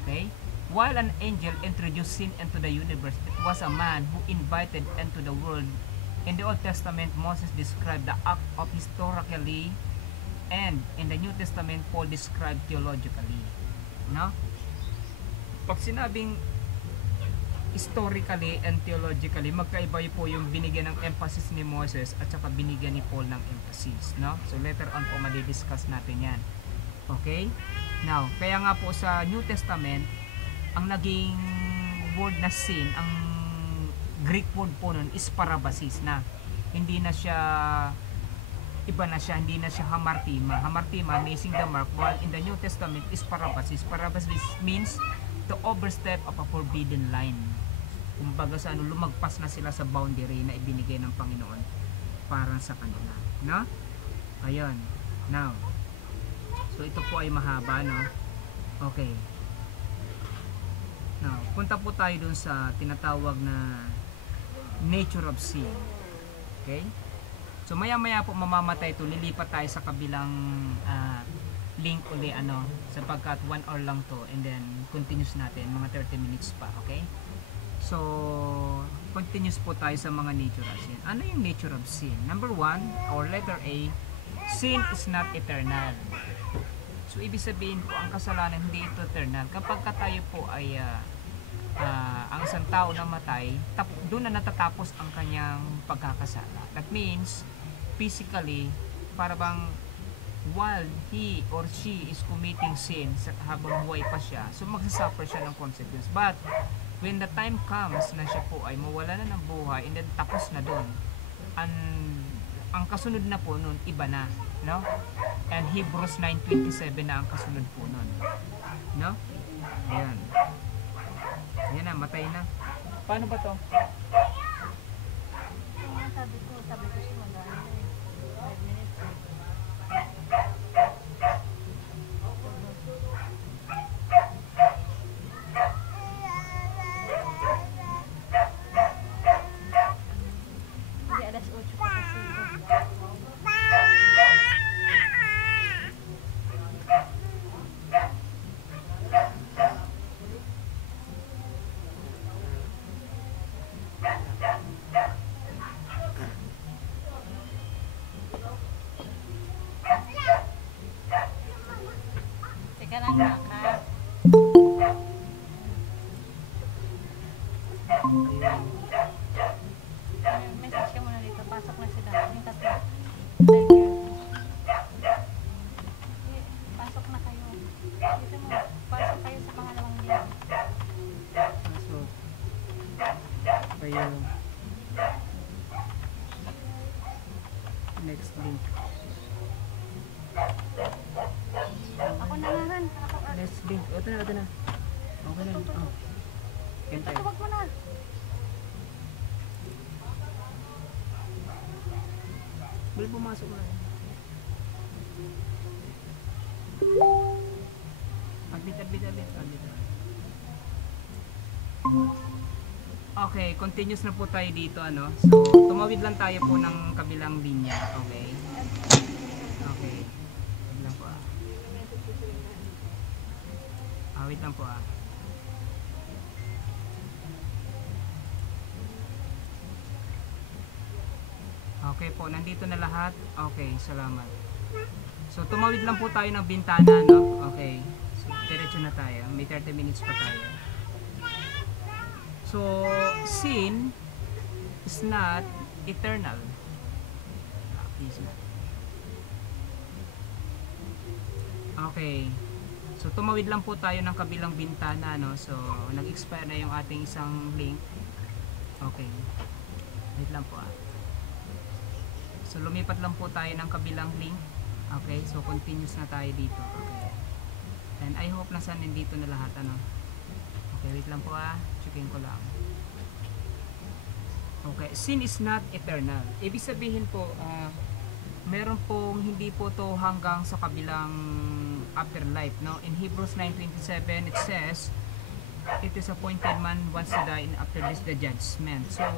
okay? While an angel introduced sin into the universe, it was a man who invited into the world. In the Old Testament, Moses described the act of historically, and in the New Testament, Paul described theologically. No? Pag sinabing historically and theologically, magkaiba po yung binigyan ng emphasis ni Moses at saka binigyan ni Paul ng emphasis. No? So later on po madidiscuss natin yan. Okay? Now, kaya nga po sa New Testament, ang naging word na sin, ang Greek word po nun is parabasis na. Hindi na siya, iba na siya, hindi na siya hamartima. Hamartima, missing the mark, while in the New Testament is parabasis. Parabasis means to overstep of a forbidden line. Kumbaga sa ano, lumagpas na sila sa boundary na ibinigay ng Panginoon para sa kanila. No? Ayun. Now, so ito po ay mahaba, no? Okay. Now, punta po tayo dun sa tinatawag na nature of sin. Okay? So maya-maya po mamamatay ito, lilipat tayo sa kabilang link uli, ano, sapagkat 1 hour lang to, and then continuous natin, mga 30 minutes pa, okay? So, continuous po tayo sa mga nature of sin. Ano yung nature of sin? Number 1, or letter A, sin is not eternal. So, ibig sabihin po, ang kasalanan hindi ito eternal. Kapag tayo po ay ang isang tao namatay, doon na natatapos ang kanyang pagkakasala. That means, physically, para bang while he or she is committing sin habang buhay pa siya, so magsasuffer siya ng consequence. But, when the time comes na siya po ay mawala na ng buhay, and then tapos na doon, ang kasunod na po noon, iba na, no? And Hebrews 9:27 na ang kasunod po noon, no? Ayan. Ayan na, matay na. Paano ba to? Sabi ko siya mag-ano 5 minutes. Hindi, alas 8 pa kasi. Ayun. Message ka muna dito. Pasok na sila. Yung tatlo. Thank you. Pasok na kayo. Dito mo. Pasok kayo sa pangalawang link. Pasok. Kayo. Next link. Ako na nga, Han. Ako, Next link. Ito na, ito na. Okay na. Oh. Hintay. Tuwag mo na. Bali pumasok na. Admit. Okay, continuous na po tayo dito, ano. So, tumawid lang tayo po ng kabilang linya. Okay. Okay. Wait lang po wait lang po Okay po, nandito na lahat. Okay, salamat. So, tumawid lang po tayo ng bintana, no? Okay. So, diretso na tayo. May 30 minutes pa tayo. So, sin is not eternal. Okay. So, tumawid lang po tayo ng kabilang bintana, no? So, nag-expire na yung ating isang link. Okay. Wait lang po So, lumipat lang po tayo ng kabilang link. Okay, so continuous na tayo dito. Okay. And I hope nasa nandito na lahat, ano. Okay, wait lang po checking ko lang. Okay, sin is not eternal. Ibig sabihin po, meron pong hindi po to hanggang sa kabilang afterlife, no? In Hebrews 9:27 it says, it is appointed man once to die, and after this the judgment. So,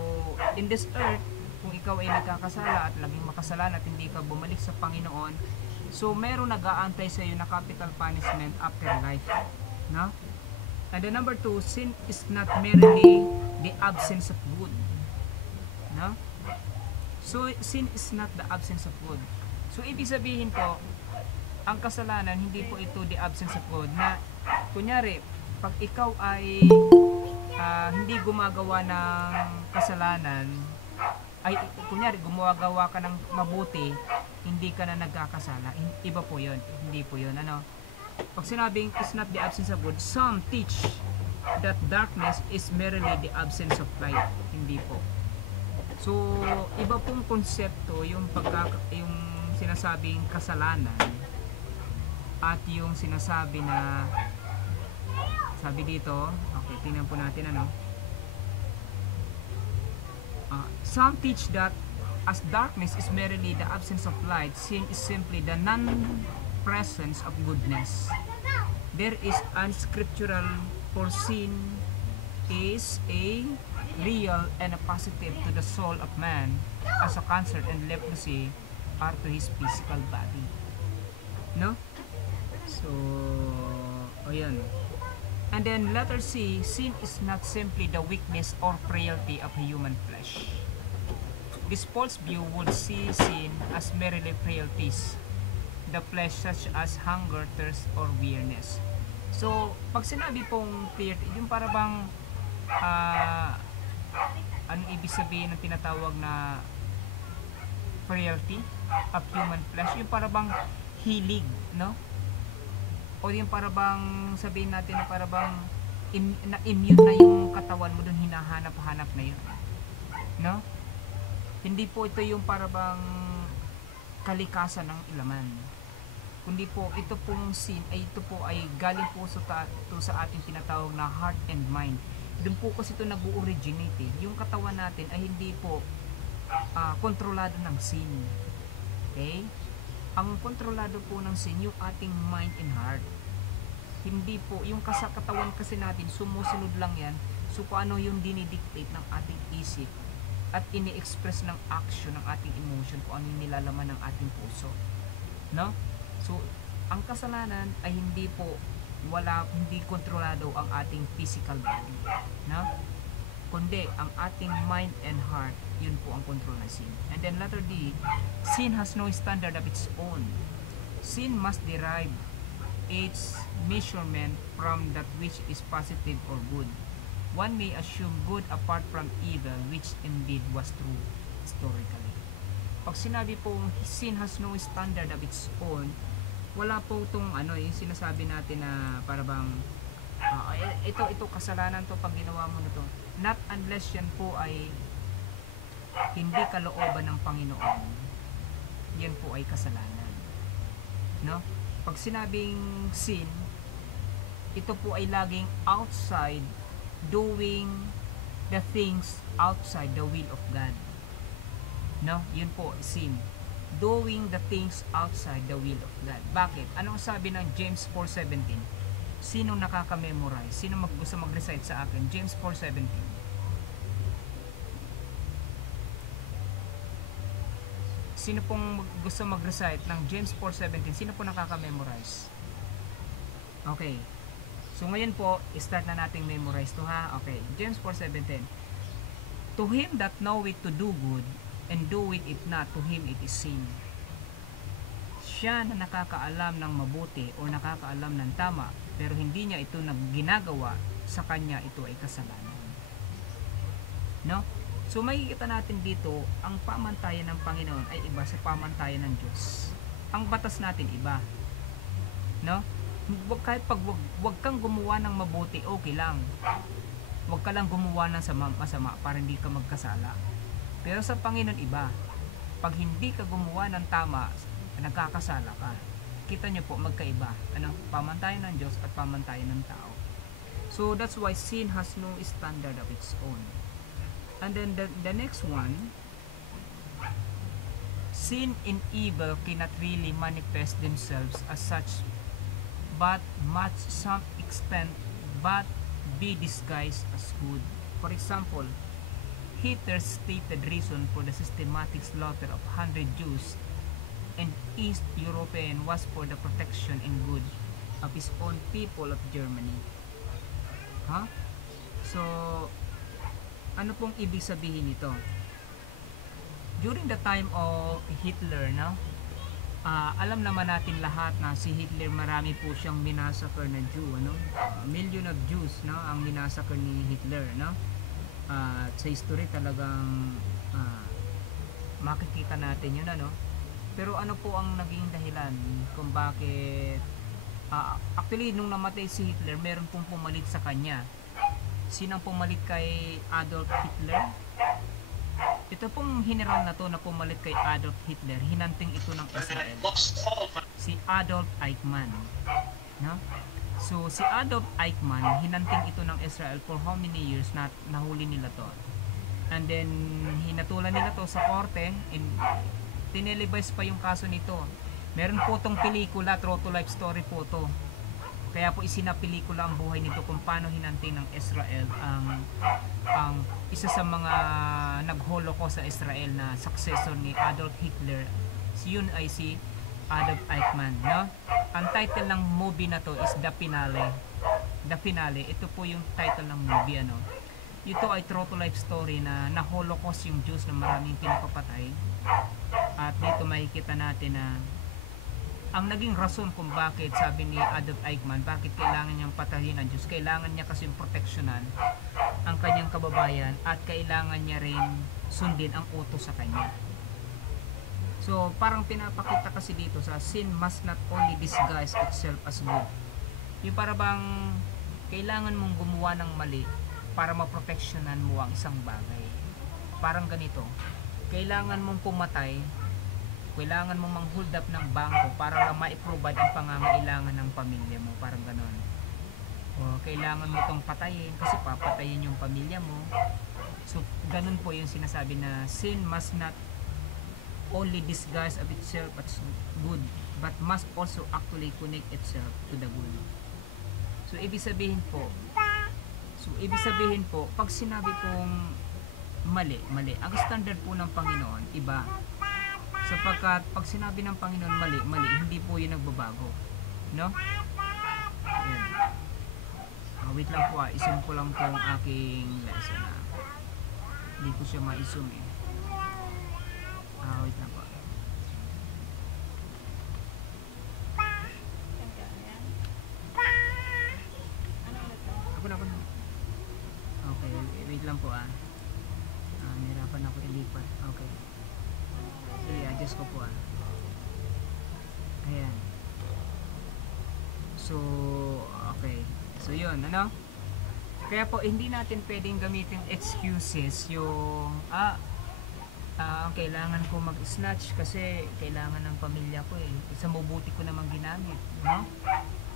in this earth, kung ikaw ay nagkakasala at laging makasalan at hindi ka bumalik sa Panginoon, so meron nag-aantay sa iyo na capital punishment after life, no? And the number 2, sin is not merely the absence of good, no? So sin is not the absence of good. So ibig sabihin po, ang kasalanan hindi po ito the absence of good, na kunyari pag ikaw ay hindi gumagawa ng kasalanan, ay kunyari gumagawa ka ng mabuti, hindi ka na nagkakasala, iba po yun, hindi po yun, ano. Pag sinabing is not the absence of good, some teach that darkness is merely the absence of light, hindi po. So iba pong konsepto yung yung sinasabing kasalanan at yung sinasabi na, sabi dito, okay, tingnan po natin, ano. Some teach that as darkness is merely the absence of light, sin is simply the non-presence of goodness. There is unscriptural, for sin is a real and a positive to the soul of man, as a cancer and leprosy are to his physical body. No? So, ayan. And then letter C, sin is not simply the weakness or frailty of human flesh. This false view would see sin as merely frailties, the flesh, such as hunger, thirst, or weariness. So, pag sinabi pong frailty, yung para bang anong ibig sabihin ng tinatawag na frailty of human flesh? Yung para bang hilig, no? O yung para bang sabihin natin na para bang immune na yung katawan mo, dun hinahanap-hanap na yun, no? Hindi po ito yung para bang kalikasan ng ilaman, kundi po ito pong sin ay ito po ay galing po sa ating tinatawag na heart and mind. Doon po kasi ito nag-originate. Yung katawan natin ay hindi po kontrolado ng sin. Okay? Ang kontrolado po ng sin yung ating mind and heart. Hindi po yung katawan kasi natin, sumusunod lang yan. So paano yung dinidictate ng ating isip at ini-express ng action ng ating emotion, kung ano yung nilalaman ng ating puso, no? So ang kasalanan ay hindi kontrolado ang ating physical body, no? Kundi ang ating mind and heart, yun po ang control ng sin. And then letter D, sin has no standard of its own. Sin must derive its measurement from that which is positive or good. one may assume good apart from evil, which indeed was true historically. Pag sinabi po sin has no standard of its own, wala po itong yung sinasabi natin na para bang ito kasalanan to pag ginawa mo na to. Not unless yan po ay hindi kalooban ng Panginoon, yan po ay kasalanan, no? Pag sinabing sin, ito po ay laging outside, doing the things outside the will of God, no? Yun po sin, doing the things outside the will of God. Bakit? Anong sabi ng James 4:17? Sinong nakaka-memorize? Sino gusto mag-recite sa akin? James 4:17. Sino pong gusto mag-recite ng James 4:17? Sino po nakaka-memorize? Okay. So ngayon po, start na nating memorize to, ha? Okay. James 4:17. To him that knoweth to do good and doeth it not, to him it is sin. Siya na nakakaalam ng mabuti o nakakaalam ng tama, pero hindi niya ito ginagawa, sa kanya ito ay kasalanan. No? So makikita natin dito, ang pamantayan ng Panginoon ay iba sa pamantayan ng Diyos. Ang batas natin iba. No? Kahit wag kang gumawa ng mabuti, okay lang. Wag ka lang gumawa ng masama para hindi ka magkasala. Pero sa Panginoon iba. Pag hindi ka gumawa ng tama, nagkakasala ka. Kita niyo po, magkaiba. Pamantayan ng Diyos at pamantayan ng tao. So that's why sin has no standard of its own. And then the next one, sin and evil cannot really manifest themselves as such, but must some extent but be disguised as good. For example, Hitler's stated reason for the systematic slaughter of 100 Jews and East European was for the protection and good of his own people of Germany. So, ano pong ibig sabihin nito? During the time of Hitler, alam naman natin lahat na si Hitler, marami po siyang minasakar na Jew, million of Jews, ang minasakar ni Hitler, sa history talagang makikita natin yun, pero ano po ang naging dahilan kung bakit actually nung namatay si Hitler, meron pong pumalit sa kanya. Sinang pumalit kay Adolf Hitler? Ito pong general na to na pumalit kay Adolf Hitler, hinanting ito ng Israel, si Adolf Eichmann, So si Adolf Eichmann, hinanting ito ng Israel for how many years na nahuli nila to. And then hinatulan nila to sa korte, and tinelevise pa yung kaso nito. Meron po tong pelikula, true to life story po to. Kaya po isinapelikula ang buhay nito kung paano hinanting ng Israel ang isa sa mga nag-holocaust sa Israel na successor ni Adolf Hitler. Yun ay si Adolf Eichmann, Ang title ng movie na to is The Finale. The Finale, ito po yung title ng movie, Ito ay true to life story na na-holocaust yung Jews na maraming pinapapatay. At dito makikita natin na ang naging rason kung bakit, sabi ni Adolf Eichmann, bakit kailangan niyang patayin ang Diyos. Kailangan niya kasi proteksyonan ang kanyang kababayan at kailangan niya rin sundin ang utos sa kanya. So parang pinapakita kasi dito sa sin must not only disguise itself as good. Yung para bang kailangan mong gumawa ng mali para maproteksyonan mo ang isang bagay. Parang ganito, kailangan mong pumatay, kailangan mong mang-hold up ng bangko para lang ma-provide ang pangangailangan ng pamilya mo, parang ganon. O kailangan mo itong patayin kasi papatayin yung pamilya mo. So ganon po yung sinasabi na sin must not only disguise of itself as good, but must also actually connect itself to the good. So ibig sabihin po, pag sinabi pong mali, ang standard po ng Panginoon iba. Sapagkat pag sinabi ng Panginoon mali, hindi po yun nagbabago. Ayan. Wait lang po, i-zoom ko lang po ang aking lesson. Hindi ko siya ma-zoom wait lang po. Ako na. wait lang po nahirapan ako ilipat. Okay. I-adjust ko po Ayan. So, okay. So, yun, ano? Kaya po, hindi natin pwedeng gamitin excuses yung, kailangan ko mag-snatch kasi kailangan ng pamilya ko Isa mabuti ko naman ginamit, no?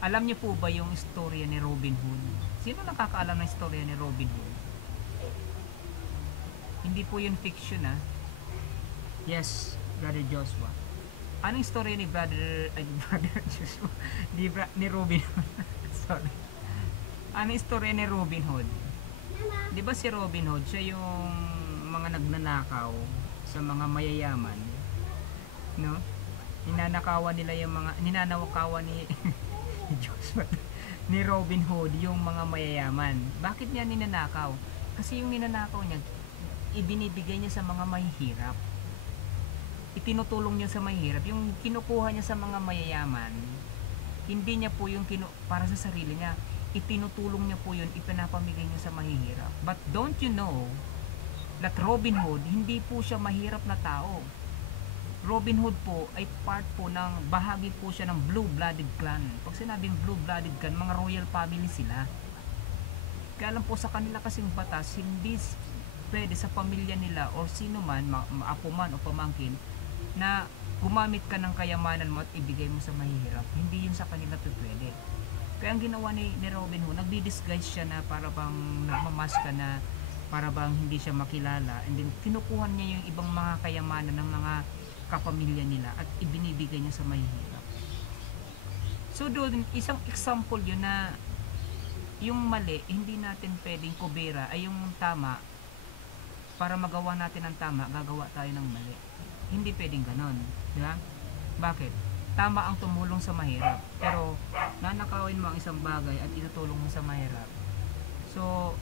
Alam niyo po ba yung istorya ni Robin Hood? Sino nakakaalam ng istorya ni Robin Hood? Hindi po yun fiction, Yes, Brother Joshua. Anong istorya ni Brother Joshua? Ni Robin Hood? Sorry. Anong istorya ni Robin Hood? Di ba si Robin Hood, siya yung mga nagnanakaw sa mga mayayaman, no? Ninanakawan nila yung mga ninanawakawan ni Joshua, ni Robin Hood yung mga mayayaman. Bakit niya ninanakaw? Kasi yung ninanakaw niya ibinibigay niya sa mga mahihirap. Itinutulong niya sa mahihirap. Yung kinukuha niya sa mga mayayaman, hindi niya po yung para sa sarili niya. Itinutulong niya po yun, ipinapamigay niya sa mahihirap. But don't you know that Robin Hood, hindi po siya mahirap na tao. Robin Hood po ay part po ng, bahagi po siya ng blue-blooded clan. Pag sinabing blue-blooded clan, mga royal family sila. Kaya lang po sa kanila kasing batas, hindi pwede sa pamilya nila or sino man, apo man o pamangkin, na gumamit ka ng kayamanan mo at ibigay mo sa mahihirap. Hindi yun sa kanila pwede. Kaya ang ginawa ni Robin Hood, nagdi-disguise siya na para bang nagmamaska na para bang hindi siya makilala, and then kinukuha niya yung ibang mga kayamanan ng mga kapamilya nila at ibinibigay niya sa mahihirap. So doon, isang example yun na yung mali, hindi natin pwedeng kubera, ay yung tama, para magawa natin ang tama, gagawa tayo ng mali. Hindi pwedeng ganon, di ba? Bakit? Tama ang tumulong sa mahirap, pero nanakawin mo ang isang bagay at itutulong mo sa mahirap. So,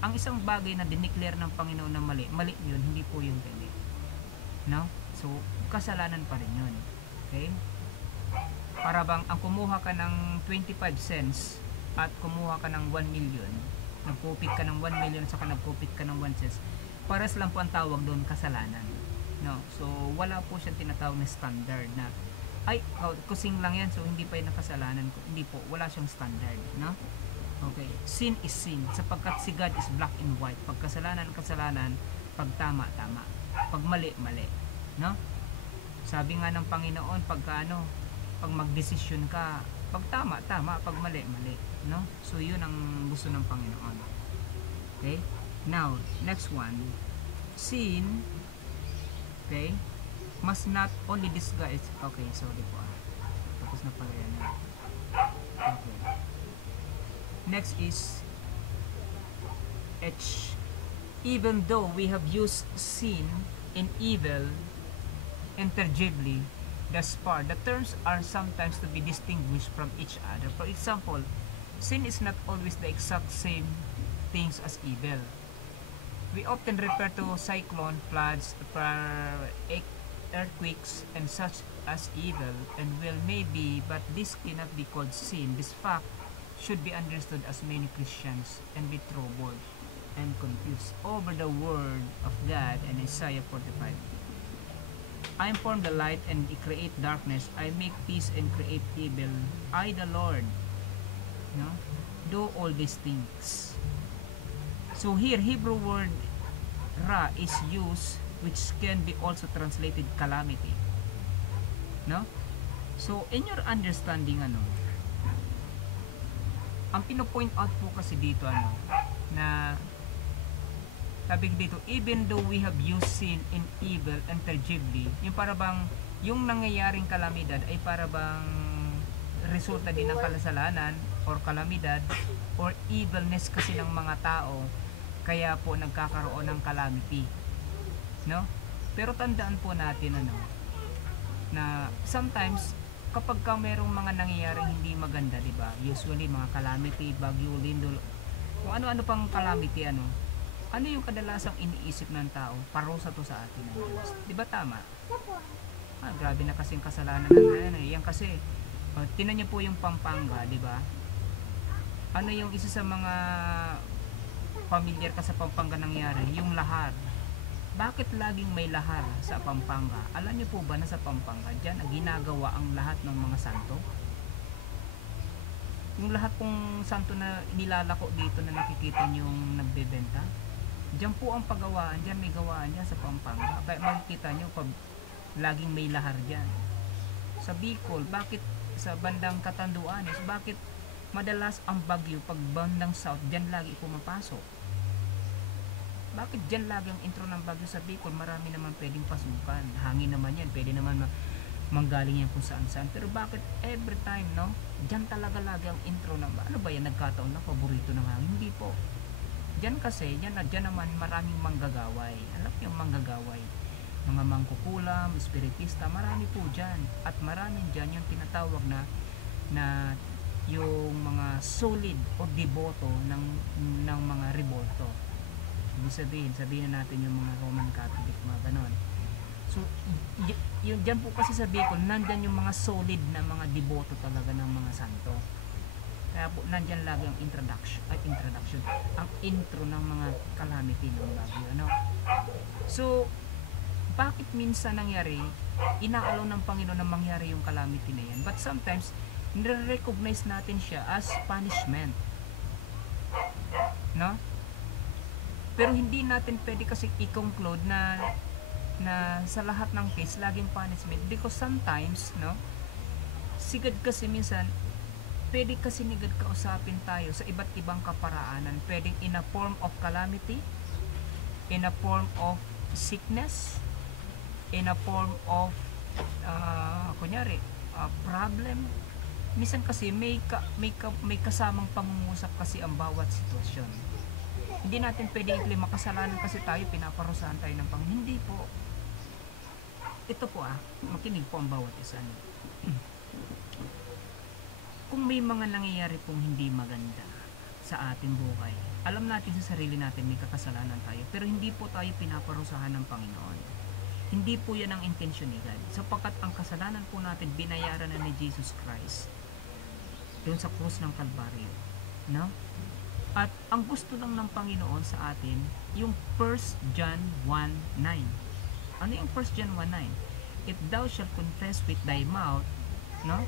ang isang bagay na dineclare ng Panginoon na mali, mali yun, hindi po yung pwede. No? So, kasalanan pa rin yun. Okay? Para bang ang kumuha ka ng 25 cents at kumuha ka ng 1 million, nagkupit ka ng 1 million saka nagkupit ka ng 1 cents, pares lang po ang tawag doon, kasalanan. No? So, wala po siyang tinatawag na standard na ay, kusing lang yan, so hindi pa yun nakasalanan ko. Hindi po, wala siyang standard. No? Okay, sin is sin, sapagkat si God is black and white. Pag kasalanan, kasalanan. Pag tama, tama. Pag mali, mali. No? Sabi nga ng Panginoon, pag magdesisyon ka, pag tama, tama. Pag mali, mali. No? So yun ang gusto ng Panginoon. Okay? Now, next one. Sin, okay, must not only disguise. Okay, sorry po. Tapos na pala yan. Okay. Next is H. Even though we have used sin and evil interchangeably thus far, the terms are sometimes to be distinguished from each other. For example, sin is not always the exact same things as evil. We often refer to cyclone, floods, earthquakes, and such as evil, and well maybe, but this cannot be called sin. This fact should be understood as many Christians and be troubled and confused over the word of God in Isaiah 45. I form the light and create darkness. I make peace and create evil. I, the Lord, do all these things. So here, Hebrew word ra is used, which can be also translated calamity. No? So in your understanding, ang pino-point out po kasi dito na sabi dito, even though we have used sin and evil interchangeably, yung para bang yung nangyayaring kalamidad ay para bang resulta din ng kasalanan or kalamidad or evilness kasi ng mga tao, kaya po nagkakaroon ng calamity. No? Pero tandaan po natin na sometimes kapag ka merong mga nangyayaring hindi maganda, di ba? Usually mga calamity, bagyo, lindol, kung ano-ano pang calamity, ano yung kadalasang iniisip ng tao? Parusa to sa atin ng Diyos. Di ba tama? Grabe na kasing kasalanan ng yan kasi, tinan niyo po yung Pampanga, di ba? Ano yung isa sa mga familiar ka sa Pampanga nangyari, yung lahar. Bakit laging may lahar sa Pampanga? Alam niyo po ba na sa Pampanga, dyan ginagawa ang lahat ng mga santo? Yung lahat pong santo na nilalako dito na nakikita niyo yung nagbebenta, dyan po ang paggawaan, dyan may gawaan dyan sa Pampanga. Kaya makikita niyo pag laging may lahar dyan. Sa Bicol, bakit sa bandang Catanduanes, bakit madalas ang bagyo pag bandang south, dyan lagi pumapasok? Bakit dyan lagi ang intro ng bagyo sa Bicol? Marami naman pwedeng pasukan. Hangin naman yan, pwede naman manggaling yan kung saan saan. Pero bakit every time, no? Dyan talaga lagi ang intro ng ano ba yan? Nagkataon na paborito ng hangin? Hindi po. Dyan kasi, dyan naman maraming manggagaway. Alam niyo yung manggagaway? Mga mangkukulam, espiritista, marami po dyan. At maraming dyan yung tinatawag na yung mga solid o deboto ng mga revolto. Ibig sabihin na natin yung mga Roman Catholic, mga ganon. So, yun dyan po kasi sa Bicol, nandyan yung mga solid na mga deboto talaga ng mga santo. Kaya po, nandyan lagi ang introduction, ang intro ng mga calamity ng bagyo, ano? So, bakit minsan nangyari, inaalaw ng Panginoon na mangyari yung calamity na yan? But sometimes, nire-recognize natin siya as punishment. No? Pero hindi natin pwede kasi i-conclude na sa lahat ng case laging punishment, because sometimes, no, sigad kasi minsan pwede kasi nigad kausapin tayo sa iba't ibang kaparaanan. Pwedeng in a form of calamity, in a form of sickness, in a form of problem. Minsan kasi may kasamang pangungusap kasi ang bawat sitwasyon. Hindi natin pwede i-claim makasalanan kasi tayo, pinaparusahan tayo ng Panginoon. Hindi po. Ito po makinig po ang bawat isa. Kung may mga nangyayari pong hindi maganda sa ating buhay, alam natin sa sarili natin may kakasalanan tayo, pero hindi po tayo pinaparusahan ng Panginoon. Hindi po yan ang intensyon ni God. Sapagkat ang kasalanan po natin, binayaran na ni Jesus Christ doon sa krus ng Kalbaryo. No? At ang gusto lang ng Panginoon sa atin, yung 1 John 1:9. Ano yung 1 John 1:9? If thou shalt confess with thy mouth, no?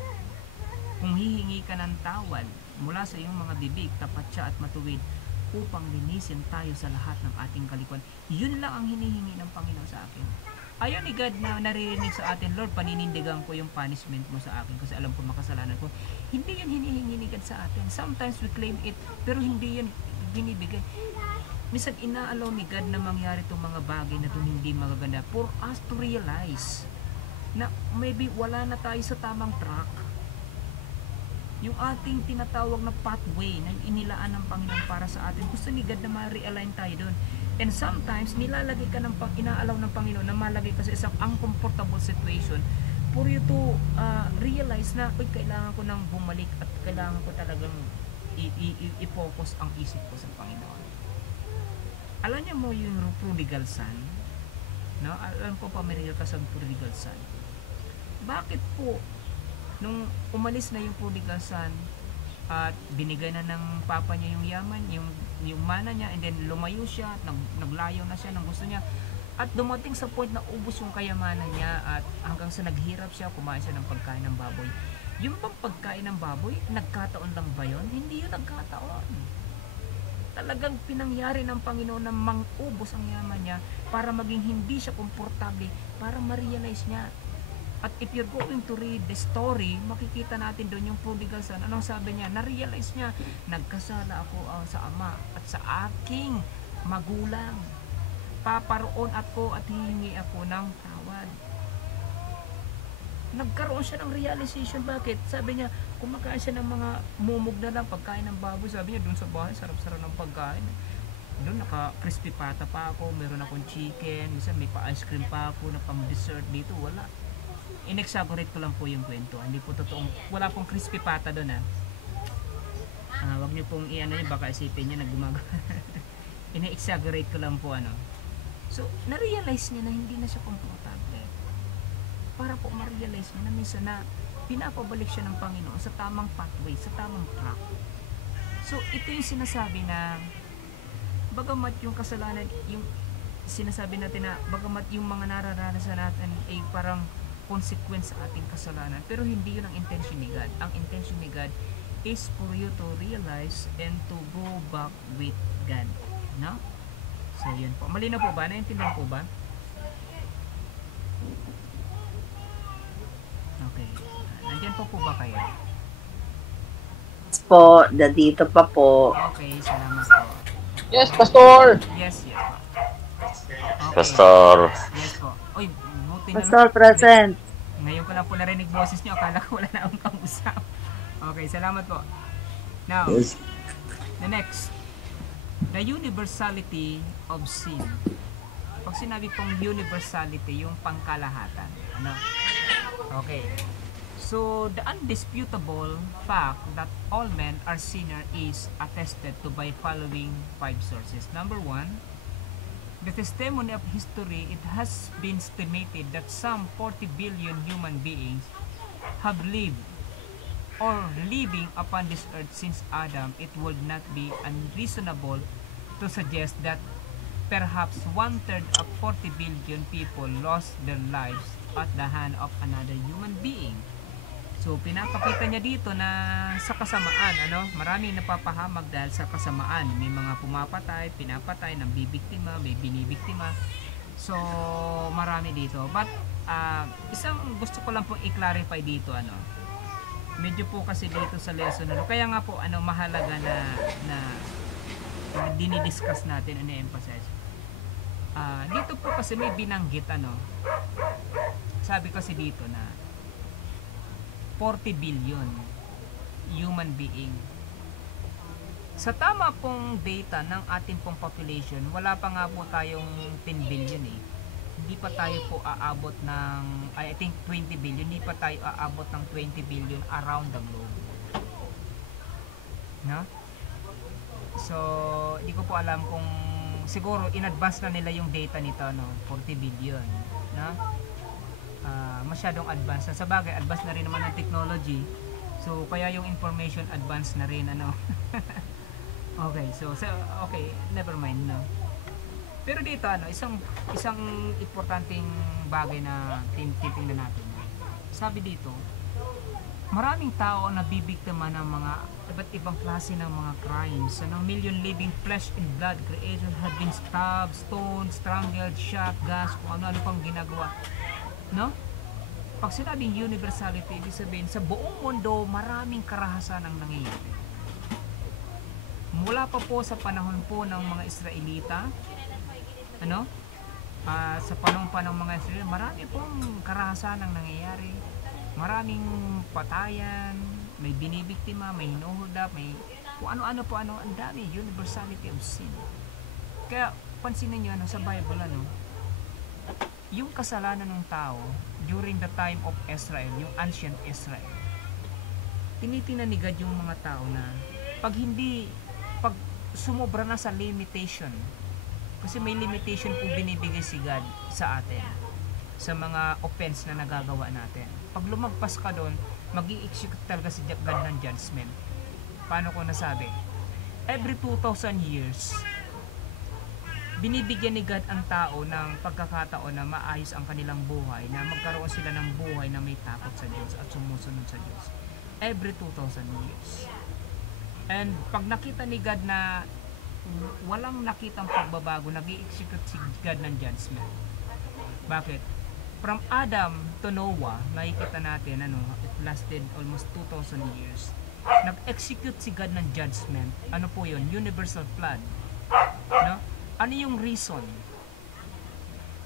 Kung hihingi ka ng tawad mula sa iyong mga bibig, tapat siya at matuwid upang linisin tayo sa lahat ng ating kalikuan. Yun lang ang hinihingi ng Panginoon sa akin. Ayaw ni God na naririnig sa atin, Lord, paninindigan ko yung punishment mo sa akin kasi alam ko makasalanan ko. Hindi yun hinihingi ni God sa atin. Sometimes we claim it, pero hindi yun binibigay. Minsan inaalaw ni God na mangyari itong mga bagay na itong hindi magaganda for us to realize na maybe wala na tayo sa tamang track. Yung ating tinatawag na pathway na inilaan ng Panginoon para sa atin, gusto ni God na ma-realign tayo doon. And sometimes, nilalagay ka inaalaw ng Panginoon na malagay ka sa isang uncomfortable situation for you to realize na, kailangan ko nang bumalik at kailangan ko talagang i-focus ang isip ko sa Panginoon. Alam niyo mo yung prodigal son? No? Alam ko pamilyar ka sa prodigal son. Bakit po, nung umalis na yung prodigal son, at binigay na ng papa niya yung yaman, yung mana niya, and then lumayo siya, naglayo na siya ng gusto niya, at dumating sa point na ubos yung kayamanan niya, at hanggang sa naghirap siya, kumain siya ng pagkain ng baboy. Yung bang pagkain ng baboy, nagkataon lang ba yun? Hindi yun nagkataon. Talagang pinangyari ng Panginoon na mangubos ang yaman niya para maging hindi siya komportable, para ma-realize niya. At if you're going to read the story, makikita natin doon yung prodigal son. Anong sabi niya? Na-realize niya, nagkasala ako sa ama at sa aking magulang. Paparoon ako at hihingi ako ng tawad. Nagkaroon siya ng realization. Bakit? Sabi niya, kumakain siya ng mga mumog na lang, pagkain ng baboy. Sabi niya, doon sa bahay, sarap-sarap ng pagkain. Doon naka-crispy pata pa ako, meron akong chicken, minsan may pa-ice cream pa ako, na pang-dessert. Dito, wala. In-exaggerate ko lang po yung kwento. Hindi po totoong, wala pong crispy pata doon wag niyo pong i-ano yun, baka isipin niya na gumagawa. In-exaggerate ko lang po So, na-realize niya na hindi na siya komportable. Para po ma-realize niya na minsan na pinapabalik siya ng Panginoon sa tamang pathway, sa tamang track. So, ito yung sinasabi na bagamat yung kasalanan, yung sinasabi natin na bagamat yung mga nararanasan natin ay parang consequence sa ating kasalanan, pero hindi yun ang intention ni God. Ang intention ni God is for you to realize and to go back with God. No? So, yun po. Malinaw po ba? Naintindihan po ba? Okay. Nandiyan po ba kayo? Yes po, dito pa po. Okay, salamat po. Yes, Pastor! Yes, yes po. Okay. Pastor. Yes po. Uy, buti na Pastor lang. present. Ngayon ko lang po narinig boses nyo. Akala ko wala na akong kausap. Okay, salamat po. Now, Yes. the next. The universality of sin. Pag sinabi pong universality, yung pangkalahatan. Ano? Okay. So, the undisputable fact that all men are sinners is attested to by following 5 sources. Number 1, the testimony of history. It has been estimated that some 40 billion human beings have lived or living upon this earth since Adam. It would not be unreasonable to suggest that perhaps 1/3 of 40 billion people lost their lives at the hand of another human being. So, pinapakita niya dito na sa kasamaan, ano, maraming napapahamak dahil sa kasamaan. May mga pumapatay, pinapatay, nambibiktima, may binibiktima. So, marami dito. But, isang gusto ko lang pong i-clarify dito, ano, medyo po kasi dito sa lesson, ano, kaya nga po, ano, mahalaga na dinidiscuss natin, ini-emphasize. Dito po kasi may binanggit, ano, sabi kasi dito na 40 billion human being. Sa tama pong data ng ating pong population, wala pa nga po tayong 10 billion eh. Hindi pa tayo po aabot ng, I think 20 billion, hindi pa tayo aabot ng 20 billion around the globe. No? So, hindi ko po alam kung, siguro in advance na nila yung data nito, no? 40 billion. No? Masyadong advanced na. Sa bagay, advanced na rin naman ng technology. So, kaya yung information advanced na rin, ano. Okay, so okay, never mind, no. Pero dito, ano, isang importanteng bagay na titingnan natin. Sabi dito, maraming tao ang nabibiktima ng mga iba't ibang klase ng mga crimes. Ano, million living flesh and blood creatures have been stabbed, stoned, strangled, shot, gas, kung ano-ano pang ginagawa. No? Pag sinabing universality, ibig sabihin, sa buong mundo, maraming karahasan ang nangyayari. Mula pa po sa panahon po ng mga Israelita, ano? Sa panahon pa ng mga Israelita, marami pong karahasan ang nangyayari. Maraming patayan, may binibiktima, may hinuhulda, may kung ano-ano po, ano, ang dami, universality of sin. Kaya, pansinin nyo, ano, sa Bible, ano, yung kasalanan ng tao during the time of Israel, yung ancient Israel, tinitingnan ni God yung mga tao na pag sumobra na sa limitation, kasi may limitation po binibigay si God sa atin sa mga offense na nagagawa natin. Pag lumagpas ka doon, mag-i-execute talaga si God ng judgment. Paano ko nasabi? Every 2,000 years, binibigyan ni God ang tao ng pagkakataon na maayos ang kanilang buhay, na magkaroon sila ng buhay na may takot sa Diyos at sumusunod sa Diyos. Every 2,000 years. And pag nakita ni God na walang nakitang pagbabago, nag-i-execute si God ng judgment. Bakit? From Adam to Noah, makikita natin, ano, it lasted almost 2,000 years. Nag-execute si God ng judgment. Ano po yun? Universal flood. No? Ano yung reason?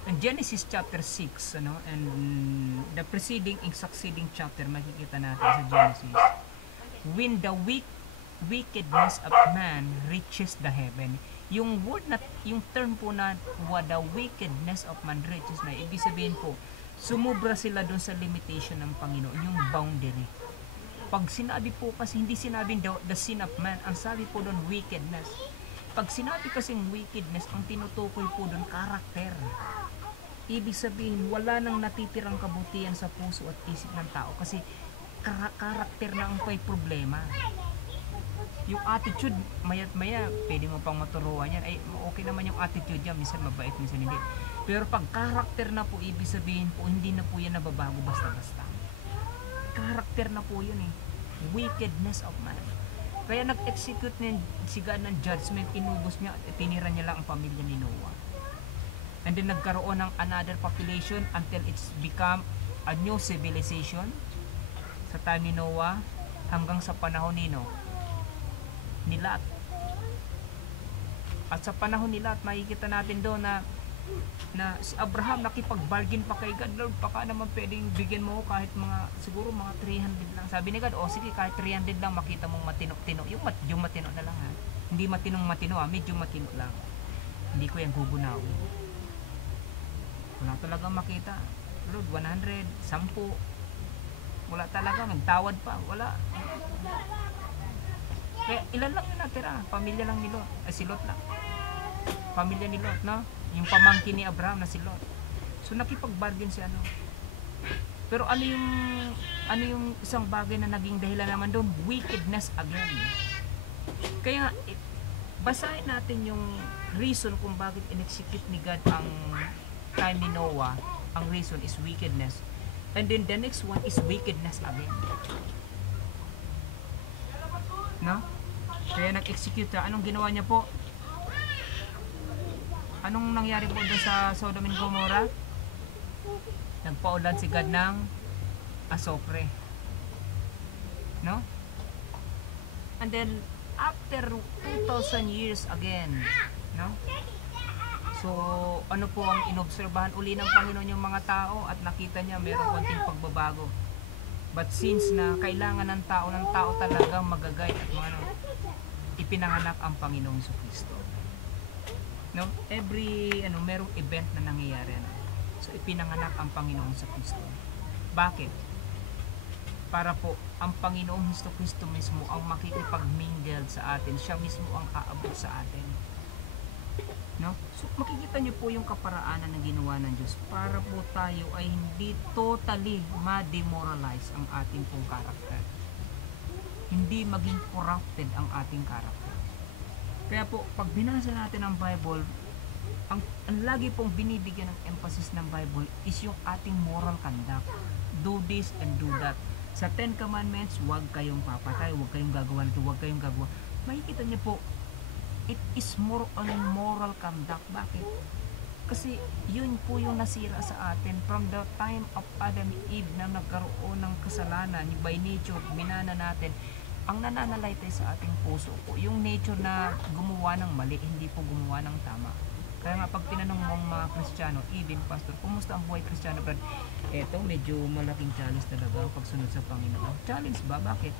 In Genesis chapter 6, ano, and the preceding and succeeding chapter, makikita natin sa Genesis, when the wickedness of man reaches the heaven. Yung word na, yung term po na the wickedness of man reaches na, ibig sabihin po, sumubra sila doon sa limitation ng Panginoon, yung boundary. Pag sinabi po, kasi hindi sinabing the sin of man, ang sabi po doon wickedness. Pag sinabi kasing wickedness, ang tinutukoy po doon, karakter. Ibig sabihin, wala nang natitirang kabutihan sa puso at isip ng tao kasi karakter na ang may problema. Yung attitude, maya't maya, pwede mo pang maturuan yan. Ay, okay naman yung attitude niya, minsan mabait, minsan hindi. Pero pag character na po, ibig sabihin po, hindi na po yan nababago basta-basta. Character na po yun eh. Wickedness of man. Kaya nag-execute si God ng judgment, inubos niya, tinira niya lang ang pamilya ni Noah. And then nagkaroon ng another population until it's become a new civilization sa time ni Noah hanggang sa panahon ni Lot. At sa panahon ni Lot, makikita natin doon na si Abraham nakipag-bargain pa kay God. Lord, baka naman pwedeng bigyan mo kahit mga, siguro mga 300 lang. Sabi ni God, sige, kahit 300 lang, makita mong matino-tino. Yung matino na lang ha. Hindi matino ha, medyo matino lang. Hindi ko yan gugunawin. Wala talaga makita. Lord, 100, 10. Wala talaga, magtawad pa. Wala. Kaya ilan lang yung natira? Pamilya lang ni Lot. Si Lot lang. Pamilya ni Lot, no? Yung pamangkin ni Abraham na si Lot. So nakipag-bargain si ano. Pero ano yung isang bagay na naging dahilan naman doon? Wickedness again. Kaya basahin natin yung reason kung bakit in-execute ni God ang time ni Noah. Ang reason is wickedness. And then the next one is wickedness again. No? Kaya nag-execute siya. Anong ginawa niya po? Anong nangyari po doon sa Sodom and Gomorrah? Nagpaulan si God ng asopre. No? And then after 2,000 years again, no? So, ano po ang inobserbahan uli ng Panginoon yung mga tao at nakita niya mayroong konting pagbabago. But since na kailangan ng tao talagang magagay at mga ipinanganak ang Panginoong Kristo. No? Every merong event na nangyayari na. So ipinanganak ang Panginoong Kristo. Bakit? Para po ang Panginoong Kristo mismo ang makikipag-mingle sa atin. Siya mismo ang aabot sa atin. No? So makikita niyo po yung kaparaanan na ginawa ng Diyos para po tayo ay hindi totally ma-demoralize ang ating pong character. Hindi maging corrupted ang ating character. Kaya po pag binasa natin ang Bible, ang lagi pong binibigyan ng emphasis ng Bible is yung ating moral conduct. Do this and do that. Sa 10 Commandments, huwag kayong papatay, huwag kayong gagawa nito, huwag kayong gagawa. Makikita niyo po, it is more on moral conduct. Bakit? Kasi yun po yung nasira sa atin from the time of Adam and Eve na nagkaroon ng kasalanan. By nature, minana natin. Ang nananalaytay sa ating puso po, yung nature na gumawa ng mali, hindi po gumawa ng tama. Kaya nga pag tinanong mong mga Kristiyano, even pastor, kumusta ang buhay Kristiyano? Brad, eto medyo malaking challenge talaga ang pagsunod sa Panginoon. Challenge ba? Bakit?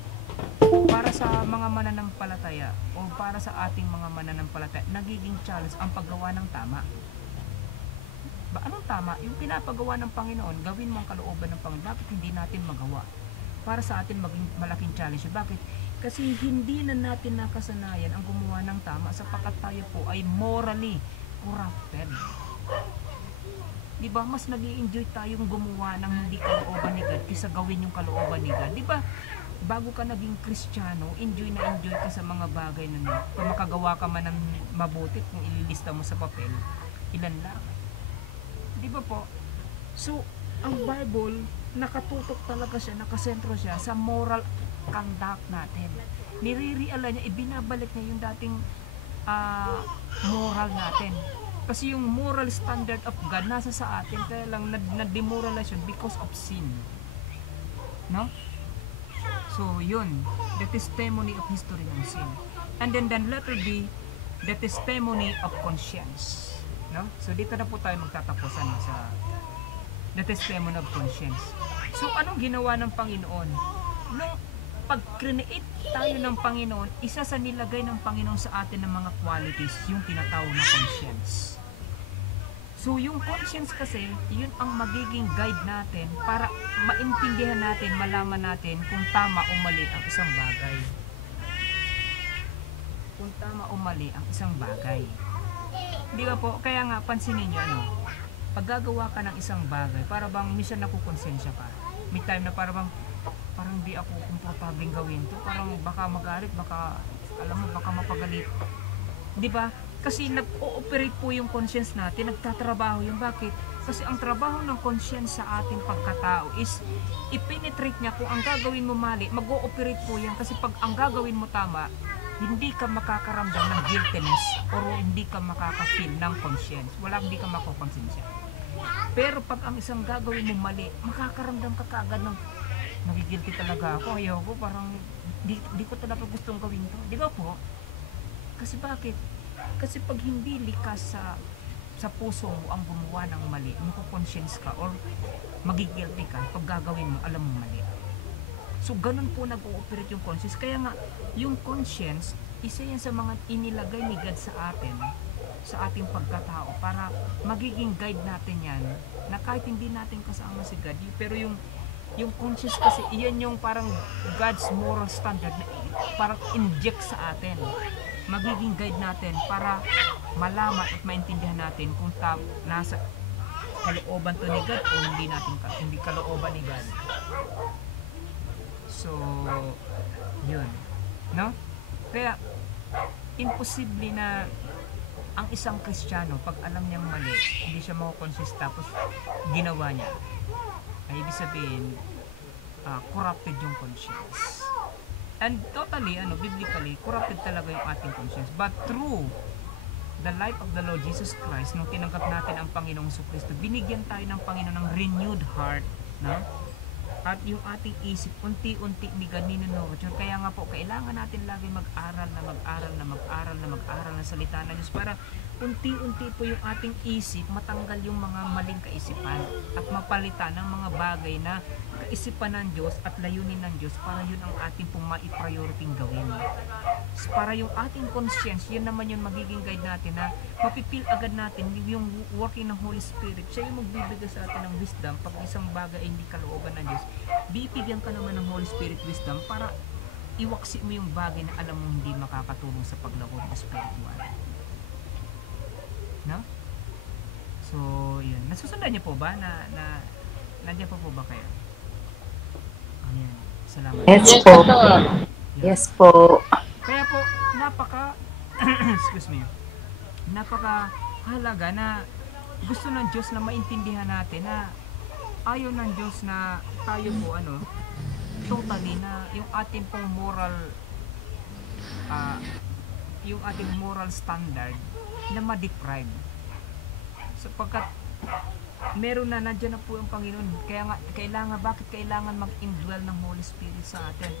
Para sa mga mananampalataya o para sa ating mga mananampalataya, nagiging challenge ang paggawa ng tama. Ba, anong tama? Yung pinapagawa ng Panginoon, gawin mo ang kalooban ng Panginoon. Bakit hindi natin magawa? Para sa atin maging malaking challenge. Bakit? Kasi hindi na natin nakasanayan ang gumawa ng tama sapagkat tayo po ay morally corrupted. Diba? Mas nag-i-enjoy tayong gumawa ng hindi kalooban ni God kaysa gawin yung kalooban ni God. Diba? Bago ka naging Kristiyano, enjoy na enjoy ka sa mga bagay na kung makagawa ka man ng mabuti, kung ililista mo sa papel, ilan lang. Diba po? So, ang Bible, nakatutok talaga siya, nakasentro siya sa moral conduct natin. Nire-realize niya, ibinabalik niya yung dating moral natin. Kasi yung moral standard of God nasa sa atin, kaya lang na-demoralize yun because of sin. No? So, yun. The testimony of history ng sin. And then letter B, the testimony of conscience. No? So, dito na po tayo magtatapusan sa the testimony of conscience. So, anong ginawa ng Panginoon? Nung pag-create tayo ng Panginoon, isa sa nilagay ng Panginoon sa atin ng mga qualities, yung tinatawag na conscience. So, yung conscience kasi, yun ang magiging guide natin para maintindihan natin, malaman natin kung tama o mali ang isang bagay. Kung tama o mali ang isang bagay. Di ba po? Kaya nga, pansinin nyo, pag gagawa ka ng isang bagay, para bang minsan nakukonsensya ka. May time na para bang, parang di ako komportabling gawin to, parang baka magalit, baka alam mo, baka mapagalit, di ba? Kasi nag-ooperate po yung conscience natin, nagtatrabaho yung bakit? Kasi ang trabaho ng conscience sa ating pagkatao is i-penetrate niya kung ang gagawin mo mali, mag-ooperate po yan. Kasi pag ang gagawin mo tama, hindi ka makakaramdam ng guiltiness or hindi ka makaka-feel ng conscience. Hindi ka makakonsensya. Pero pag ang isang gagawin mo mali, makakaramdam ka kaagad ng nagigilty talaga ako, ayaw ko, parang di ko talaga gustong gawin to. Di ba po? Kasi bakit? Kasi pag hindi likas sa puso mo ang gumawa ng mali, magko-conscience ka or magigilty ka pag gagawin mo, alam mo mali. So, ganun po nag-ooperate yung conscience. Kaya nga, yung conscience, isa yan sa mga inilagay ni God sa atin, sa ating pagkatao, para magiging guide natin yan, na kahit hindi natin kasama si God, pero yung conscience kasi, iyan yung parang God's moral standard na parang inject sa atin. Magiging guide natin para malaman at maintindihan natin kung nasa kalooban to ni God o hindi kalooban ni God. So, yun. No? Kaya, imposible na ang isang Kristiyano, pag alam niyang mali, hindi siya makakonsist tapos ginawa niya, ay ibig sabihin, corrupted yung conscience. And totally, biblically, corrupted talaga yung ating conscience. But through the life of the Lord Jesus Christ, nung tinanggap natin ang Panginoong Jesucristo, binigyan tayo ng Panginoon ng renewed heart, no? At yung ating isip, unti-unti ni ganino nurture. Kaya nga po, kailangan natin lagi mag-aral na salita ng Diyos para unti-unti po yung ating isip matanggal yung mga maling kaisipan at mapalitan ng mga bagay na kaisipan ng Diyos at layunin ng Diyos para yun ang ating pong mai-priority gawin. Para yung ating conscience, yun naman yung magiging guide natin na mapipil agad natin yung working ng Holy Spirit. Siya yung magbibigay sa atin ng wisdom pag isang bagay ay hindi kalooban ng Diyos. Bibigyan ka naman ng Holy Spirit wisdom para iwaksi mo yung bagay na alam mo hindi makakatulong sa paglako ng spiritual. No? So, yun. Nasusundan niyo po ba na nandiyan po ba kayo? Ayan. Salamat. Yes po. Yes po. Kaya po, excuse me, napakahalaga na gusto ng Diyos na maintindihan natin na ayaw ng Diyos na tayo po, totally na yung ating pong moral standard na ma-deprive. Sapagkat meron na, nandiyan na po yung Panginoon. Kaya nga, bakit kailangan mag-indwell ng Holy Spirit sa atin?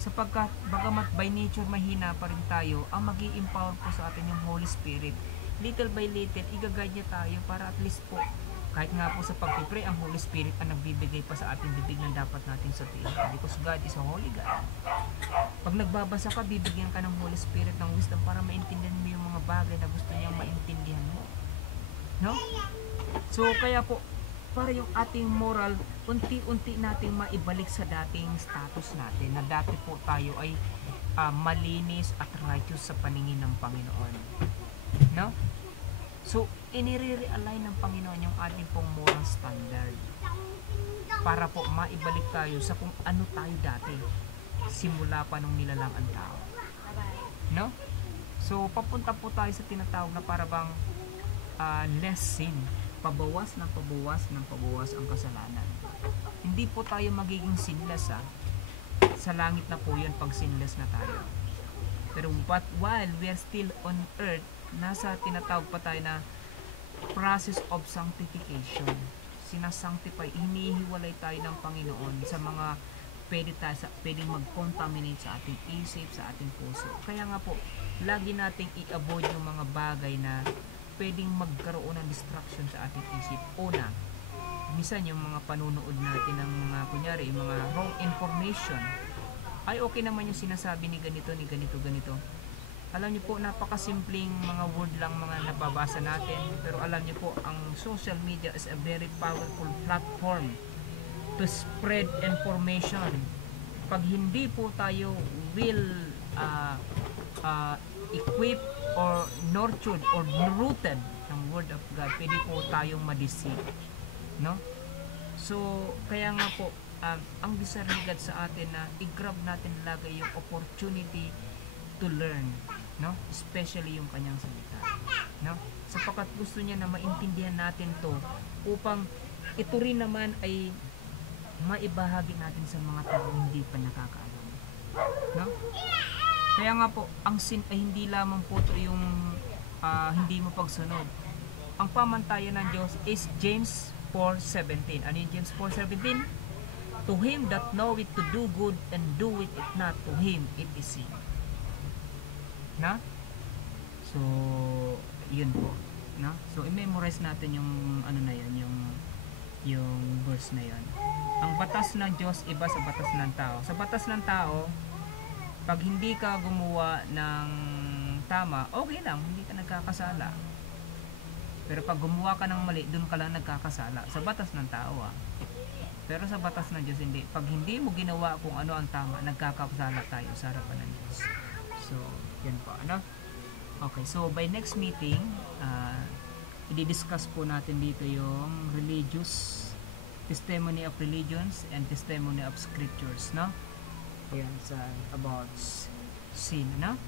Sapagkat bagamat by nature mahina pa rin tayo, ang magi-empower po sa atin yung Holy Spirit. Little by little, i-guide niya tayo para at least po, kahit nga po sa pagpipray, ang Holy Spirit ang nagbibigay pa sa ating bibig na dapat natin sabihin. Because God is a holy God. Pag nagbabasa ka, bibigyan ka ng Holy Spirit ng wisdom para maintindihan mo yung mga bagay na gusto niyang maintindihan mo. No? So, kaya po, para yung ating moral, unti-unti nating maibalik sa dating status natin na dati po tayo ay malinis at righteous sa paningin ng Panginoon. No? So, inire-realign ng Panginoon yung ating pong moral standard para po maibalik tayo sa kung ano tayo dati simula pa nung nilalang ang tao. No? So, papunta po tayo sa tinatawag na parabang less sin. Pabawas ang kasalanan. Hindi po tayo magiging sinless sa langit na po yun pag sinless na tayo. Pero but while we are still on earth, nasa tinatawag pa tayo na process of sanctification. Sinasanctify, hinihiwalay tayo ng Panginoon sa mga pwedeng mag-contaminate sa ating isip, sa ating puso. Kaya nga po, lagi nating i-avoid yung mga bagay na pwedeng magkaroon ng distraction sa ating isip. Una, minsan yung mga panunood natin ng mga, kunyari, yung mga wrong information, ay okay naman yung sinasabi ni ganito. Alam niyo po, napakasimpleng mga word lang mga nababasa natin, pero alam niyo po, ang social media is a very powerful platform to spread information. Pag hindi po tayo equipped or nurtured or rooted ng Word of God, pwede po tayong ma-deceive. No? So, kaya nga po, ang desire ni God sa atin na i-grab natin lagi yung opportunity to learn, no? Especially yung kanyang salita, no? Sapagkat gusto niya na maintindihan natin to upang ito rin naman ay maibahagi natin sa mga tao hindi pa nakakaalam, no? Kaya nga po, ang sin ay hindi lamang po ito yung hindi mo pagsunod. Ang pamantayan ng Diyos is James 4:17. Ano yung James 4:17? To him that knoweth to do good and doeth it not, to him it is sin. Na? So, yun po. Na? So, i-memorize natin yung ano na yan, yung verse na yan. Ang batas ng Diyos iba sa batas ng tao. Sa batas ng tao, pag hindi ka gumawa ng tama, okay lang, hindi ka nagkakasala. Pero pag gumawa ka ng mali, dun ka lang nagkakasala. Sa batas ng tao Pero sa batas ng Diyos, hindi. Pag hindi mo ginawa kung ano ang tama, nagkakasala tayo sa harapan ng Diyos. So, yan po. Ano? Okay, so by next meeting, i-discuss po natin dito yung religious, testimony of religions and testimony of scriptures, no? Ayan, about sin, no?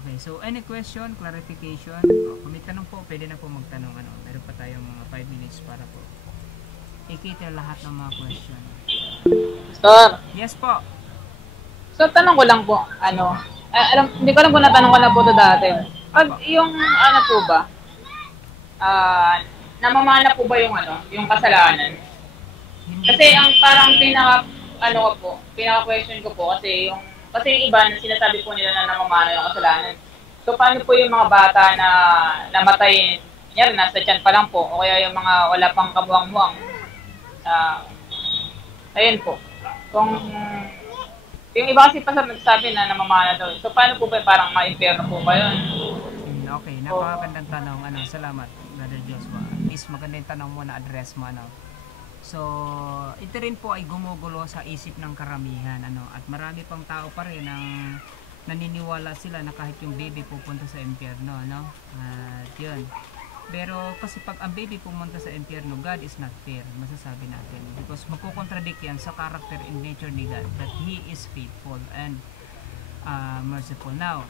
Okay, so any question, clarification? Kung may tanong po, pwede na po magtanong. Meron pa tayong mga 5 minutes para po i-cater lahat ng mga question. Pastor. Yes po. So, tanong ko lang po, hindi ko lang po natanong ko na po ito dati. Pag yung, po ba, namamana po ba yung kasalanan? Kasi ang parang pinaka-question ko po, kasi yung iba na sinasabi po nila na namamana yung kasalanan. So, paano po yung mga bata na namatay, nasa tiyan pa lang po, o kaya yung mga wala pang kabuang-buang? Ayun po. Kung yung iba kasi pa nagsabi na namamana daw. So, paano po ba parang ma-impierno po ba yun? Okay, napakagandang tanong. Salamat, Brother Joshua. At least magandang tanong mo na address mo. So, ito rin po ay gumugulo sa isip ng karamihan. At marami pang tao pa rin ang naniniwala sila na kahit yung baby pupunta sa impyerno. At yun. Pero kasi pag ang baby pumunta sa impyerno, God is not fair, masasabi natin. Because magkukontradict yan sa character and nature ni God, that He is faithful and merciful. Now,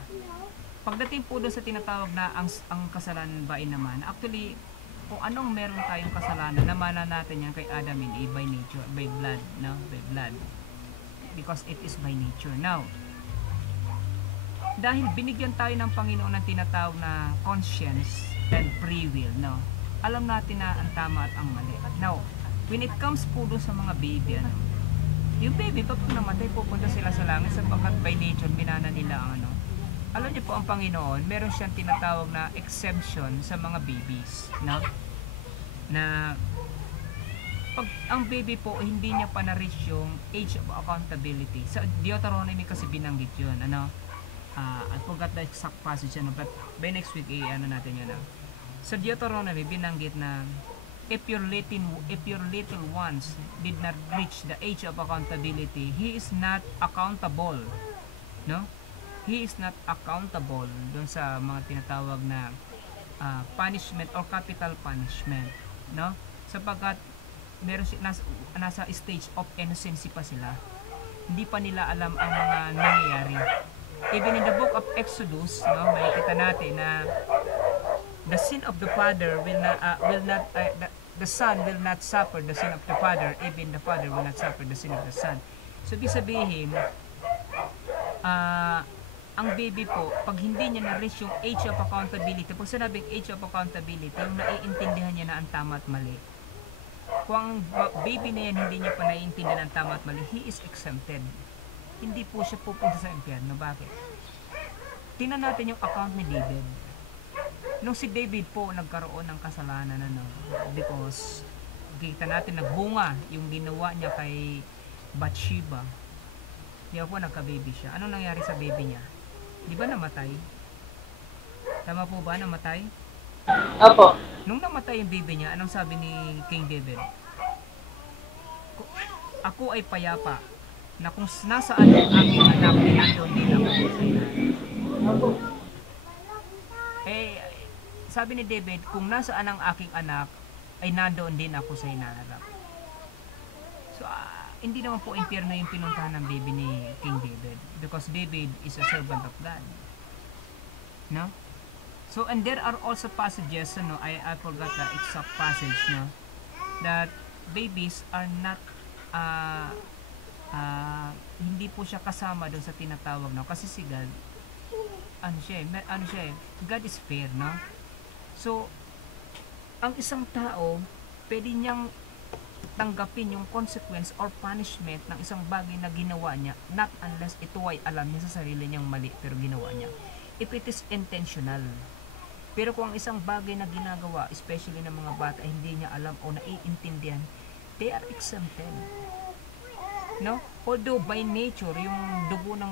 pagdating po doon sa tinatawag na ang kasalanan ba naman, actually, kung anong meron tayong kasalanan, namana natin yan kay Adam and Eve by nature, by blood, no? By blood. Because it is by nature. Now, dahil binigyan tayo ng Panginoon ng tinatawag na conscience and free will, no? Alam natin na ang tama at ang mali. Now, when it comes po doon sa mga baby, yung baby, pag namatay, pupunta sila sa langit sapagkat by nature, binana nila ang Alam niyo po ang Panginoon, meron siyang tinatawag na exemption sa mga babies, no? Na pag ang baby po, hindi niya pa na-reach yung age of accountability. Sa Deuteronomy kasi binanggit yun, I forgot the exact passage, but by next week, natin yun. Sa Deuteronomy, binanggit na if your little ones did not reach the age of accountability, he is not accountable, no? He is not accountable dun sa mga tinatawag na punishment or capital punishment, no? Sapagkat meron nasa stage of innocency pa sila, hindi pa nila alam ang mga nangyayari. Even in the book of Exodus, no, makikita natin na the sin of the father the son will not suffer the sin of the father, even the father will not suffer the sin of the son. So, ibig sabihin, ang baby po, pag hindi niya na-reach yung age of accountability, pag sinabing age of accountability, yung naiintindihan niya na ang tama at mali. Kung ang baby na yan hindi niya pa naiintindihan ang tama at mali, he is exempted. Hindi po siya pupunta sa impyerno. Bakit? Tingnan natin yung account ni David. Nung si David po nagkaroon ng kasalanan, because kita natin nagbunga yung ginawa niya kay Bathsheba. Diyan po nagka-baby siya. Anong nangyari sa baby niya? Di ba namatay? Tama po ba namatay? Opo. Nung namatay yung baby niya, anong sabi ni King David? Ako ay payapa na kung nasaan ang aking anak, nandun din ako sa inaharap. Sabi ni David, kung nasaan ang aking anak, ay nandoon din ako sa inaharap. So, hindi naman po impyerno yung pinuntahan ng baby ni King David because David is a servant of God. No? So, and there are also passages, no, I forgot the exact passage, no, that babies are not, hindi po siya kasama doon sa tinatawag, no, kasi si God, God is fair, no? So, ang isang tao, pwede niyang tanggapin yung consequence or punishment ng isang bagay na ginawa niya, not unless ito ay alam niya sa sarili niyang mali, pero ginawa niya. If it is intentional. Pero kung ang isang bagay na ginagawa, especially ng mga bata, hindi niya alam o naiintindihan, they are exempted. No? Although by nature, yung dugo ng,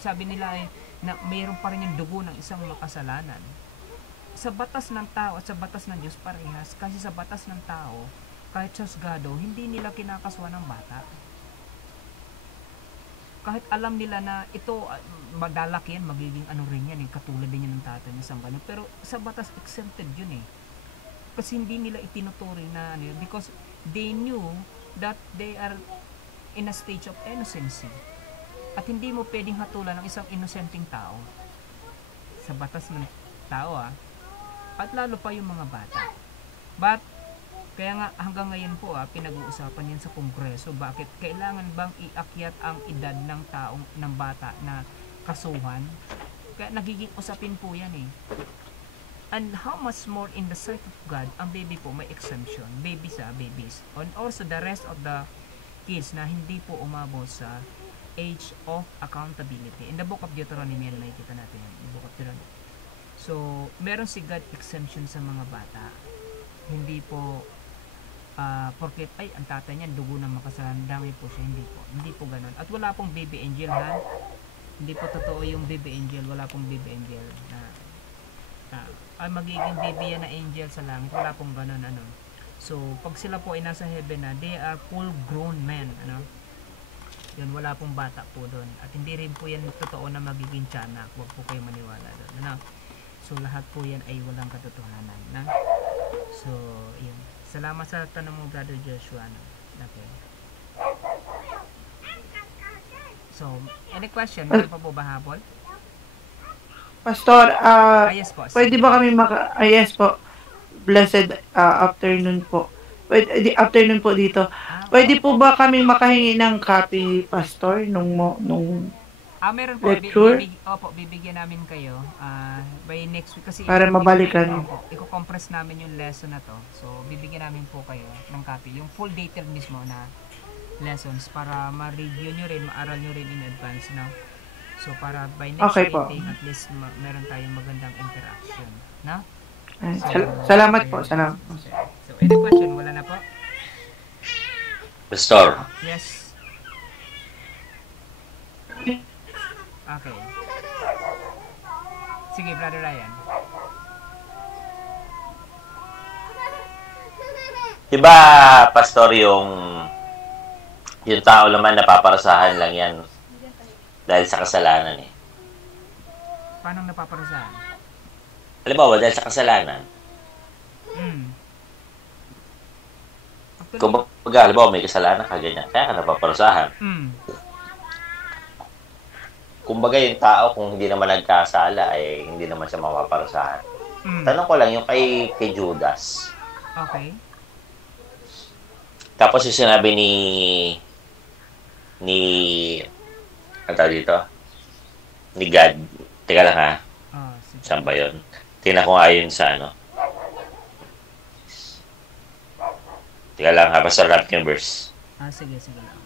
sabi nila na mayroon pa rin yung dugo ng isang makasalanan. Sa batas ng tao at sa batas ng Diyos parehas, kasi sa batas ng tao, kahit husgado, hindi nila kinakaswa ng bata. Kahit alam nila na ito, madalaki yan, magiging ano rin yan, katulad din yan ng tatay niya sa ganun. Pero sa batas, exempted yun eh. Kasi hindi nila itinuturing na ano yun, because they knew that they are in a stage of innocency. At hindi mo pwedeng hatulan ng isang innocenting tao. Sa batas ng tao at lalo pa yung mga bata. But, kaya nga hanggang ngayon po pinag-uusapan yan sa Kongreso. Bakit? Kailangan bang iakyat ang edad ng taong, ng bata na kasuhan? Kaya nagiging usapin po yan eh. And how much more in the sight of God, ang baby po may exemption. Babies And also the rest of the kids na hindi po umabot sa age of accountability. In the book of Deuteronomy, nakikita natin yan. In the book of Deuteronomy. So, meron si God exemption sa mga bata. Hindi po porket ay ang tatay niya dugo ng makasalanan, dami po siya, hindi po ganoon. At wala pong baby angel hindi po totoo yung baby angel, wala pong baby angel na magiging baby yan na angel sa langit, wala pong ganoon So pag sila po ay nasa heaven na, they are full grown men, yun, wala pong bata po doon, at hindi rin po yan totoo na magiging tiyanak, huwag po kayo maniwala doon, so lahat po yan ay walang katotohanan, so yun. Salamat sa tanong mo, Brother Joshua. Okay. So, any question? Meron pa po ba habol? Pastor, yes po. Pwede ba kami yes po. Blessed afternoon po. Afternoon po dito. Pwede po ba kami makahingi ng copy, Pastor, nung meron po. Lecture? Bibigyan namin kayo by next week kasi para mabalikan. I-compress namin yung lesson na to. So, bibigyan namin po kayo ng copy. Yung full detail mismo na lessons para ma-review nyo rin, ma-aral nyo rin in advance, So, para by next meeting, at least meron tayong magandang interaction, Salamat po. Salamat po. So, any question? Wala na po? Pastor. Yes. Okay. Sige, Brother Ryan. Diba, Pastor, yung tao naman napaparusahan lang yan dahil sa kasalanan eh. Paano napaparusahan? Halimbawa, dahil sa kasalanan. Kung baga, halimbawa, may kasalanan ka ganyan, kaya ka napaparusahan. Kumbaga yung tao, kung hindi naman nagkasala, hindi naman siya mapaparusahan. Tanong ko lang yung kay Judas. Okay. Tapos yung sinabi ano tawag dito? Ni God. Teka lang ha. Saan ba yun? Tingnan ko nga yun sa Teka lang ha. Basta rap yung verse. Sige lang.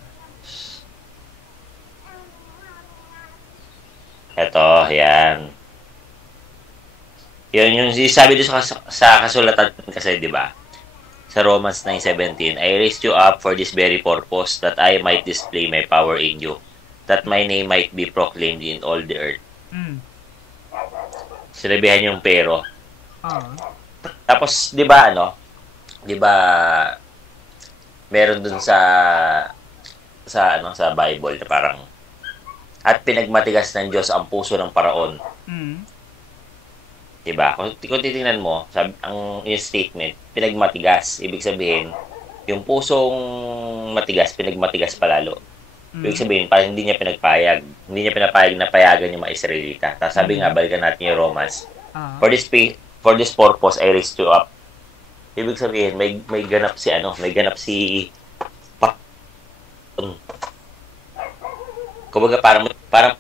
Eto, yan. Yun yung sabi doon sa kasulatan kasi, di ba? Sa Romans 9:17, I raised you up for this very purpose, that I might display my power in you, that my name might be proclaimed in all the earth. Sinabihan yung pero. Tapos, di ba, meron dun sa Bible na parang, at pinagmatigas ng Diyos ang puso ng paraon. Diba? Kung titingnan mo, yung statement, pinagmatigas. Ibig sabihin, yung pusong matigas, pinagmatigas palalo. Ibig sabihin, parang hindi niya pinagpayag. Hindi niya pinapayag na payagan yung mga Israelita. Tapos sabi nga, balikan natin yung Romans. For this purpose, I raised you up. Ibig sabihin, may ganap si kumbaga para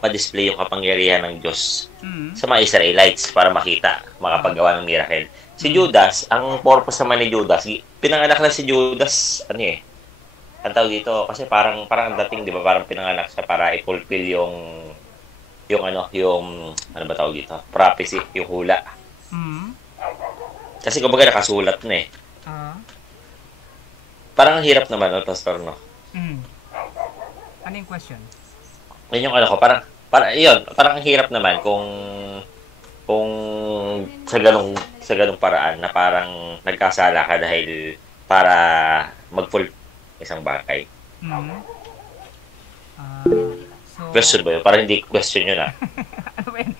ma-display yung kapangyarihan ng Diyos sa mga Israelites para makapagawa ng miracle. Si Judas, ang purpose naman ni Judas, pinanganak na si Judas, ang tawag dito, kasi parang ang dating, di ba, parang pinanganak siya para i-fulfill yung ano ba tawag dito, prophecy, yung hula. Kasi kumbaga nakasulat na eh. Parang ang hirap naman, no, Pastor, no? Ano yung question? Yun yung parang ang hirap naman kung sa ganung paraan na parang nagkasala ka dahil para mag-full isang bagay. Question ba yun? Parang hindi question yun, Ano ba yun?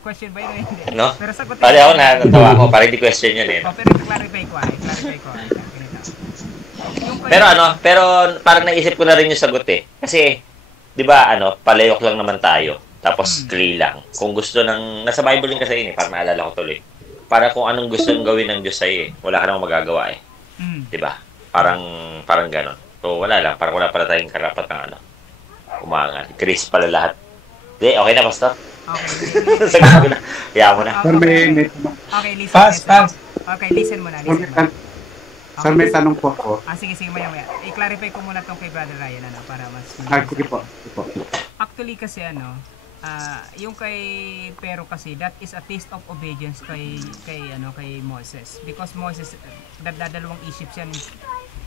Question ba yun? Hindi. No? Pero sagutin. Pare ako natawa ko, parang hindi question yun eh. Pero clarify ko. Pero parang naisip ko na rin yung sagot eh. Kasi, di ba, palayok lang naman tayo. Tapos, 3 lang. Kung gusto nasa Bible din kasi yun eh, parang naalala ko tuloy. Para kung anong gusto yung gawin ng Diyos sa'yo eh, wala ka namang magagawa eh. Di ba? Parang ganon. So, wala lang. Parang wala pala tayong karapat ng umangan. Grace pala lahat. Di, okay na, Pastor? Okay. Sagot ko na. Kaya mo na. Sir, may Okay, listen. Pass. Okay, listen mo na. Sir, may tanong po ako. Sige, maya. I-clarify ko muna tong kay Brother Ryan, para mas... Sige po. Actually kasi yung kay Pero kasi, that is a test of obedience kay Moses. Because Moses, dadalawang isip siya,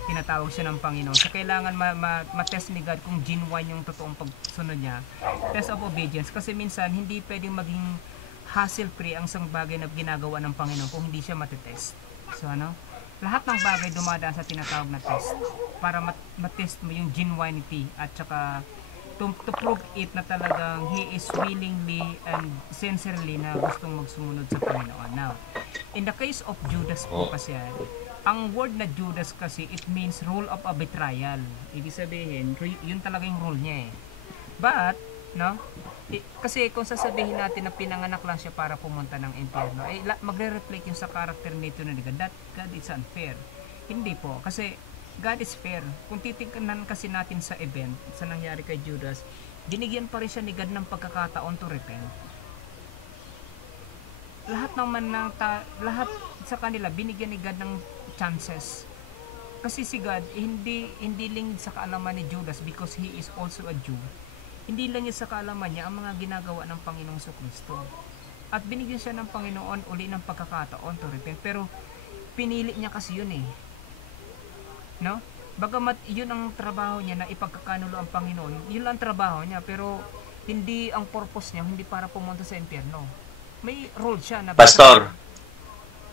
tinatawag siya ng Panginoon. So, kailangan ma-test ni God kung genuine yung totoong pagsunod niya. Test of obedience. Kasi minsan, hindi pwedeng maging hassle-free ang isang bagay na ginagawa ng Panginoon kung hindi siya matitest. So, lahat ng bagay dumadaan sa tinatawag na test para matest mo yung genuinity at saka to prove it na talagang he is willingly and sincerely na gustong magsumunod sa Panginoon. Now, in the case of Judas po kasi, ang word na Judas kasi, it means role of a betrayal. Ibig sabihin, yun talaga yung role niya eh. But, kasi kung sasabihin natin na pinanganak lang siya para pumunta ng impyerno, magre-reflect yung sa character nito na God, God is unfair. Hindi po, kasi God is fair. Kung titignan kasi natin sa event, sa nangyari kay Judas, binigyan pa rin siya ni God ng pagkakataon to repent. Lahat sa kanila, binigyan ni God ng chances. Kasi si God, hindi lingid sa kaalaman ni Judas because he is also a Jew. Hindi lang sa kaalaman niya ang mga ginagawa ng Panginoong Kristo. At binigyan siya ng Panginoon uli ng pagkakataon to repent. Pero pinili niya kasi yun eh. No? Bagamat yun ang trabaho niya na ipagkakanulo ang Panginoon, yun lang ang trabaho niya, pero hindi ang purpose niya, hindi para pumunta sa impyerno. May role siya na Pastor,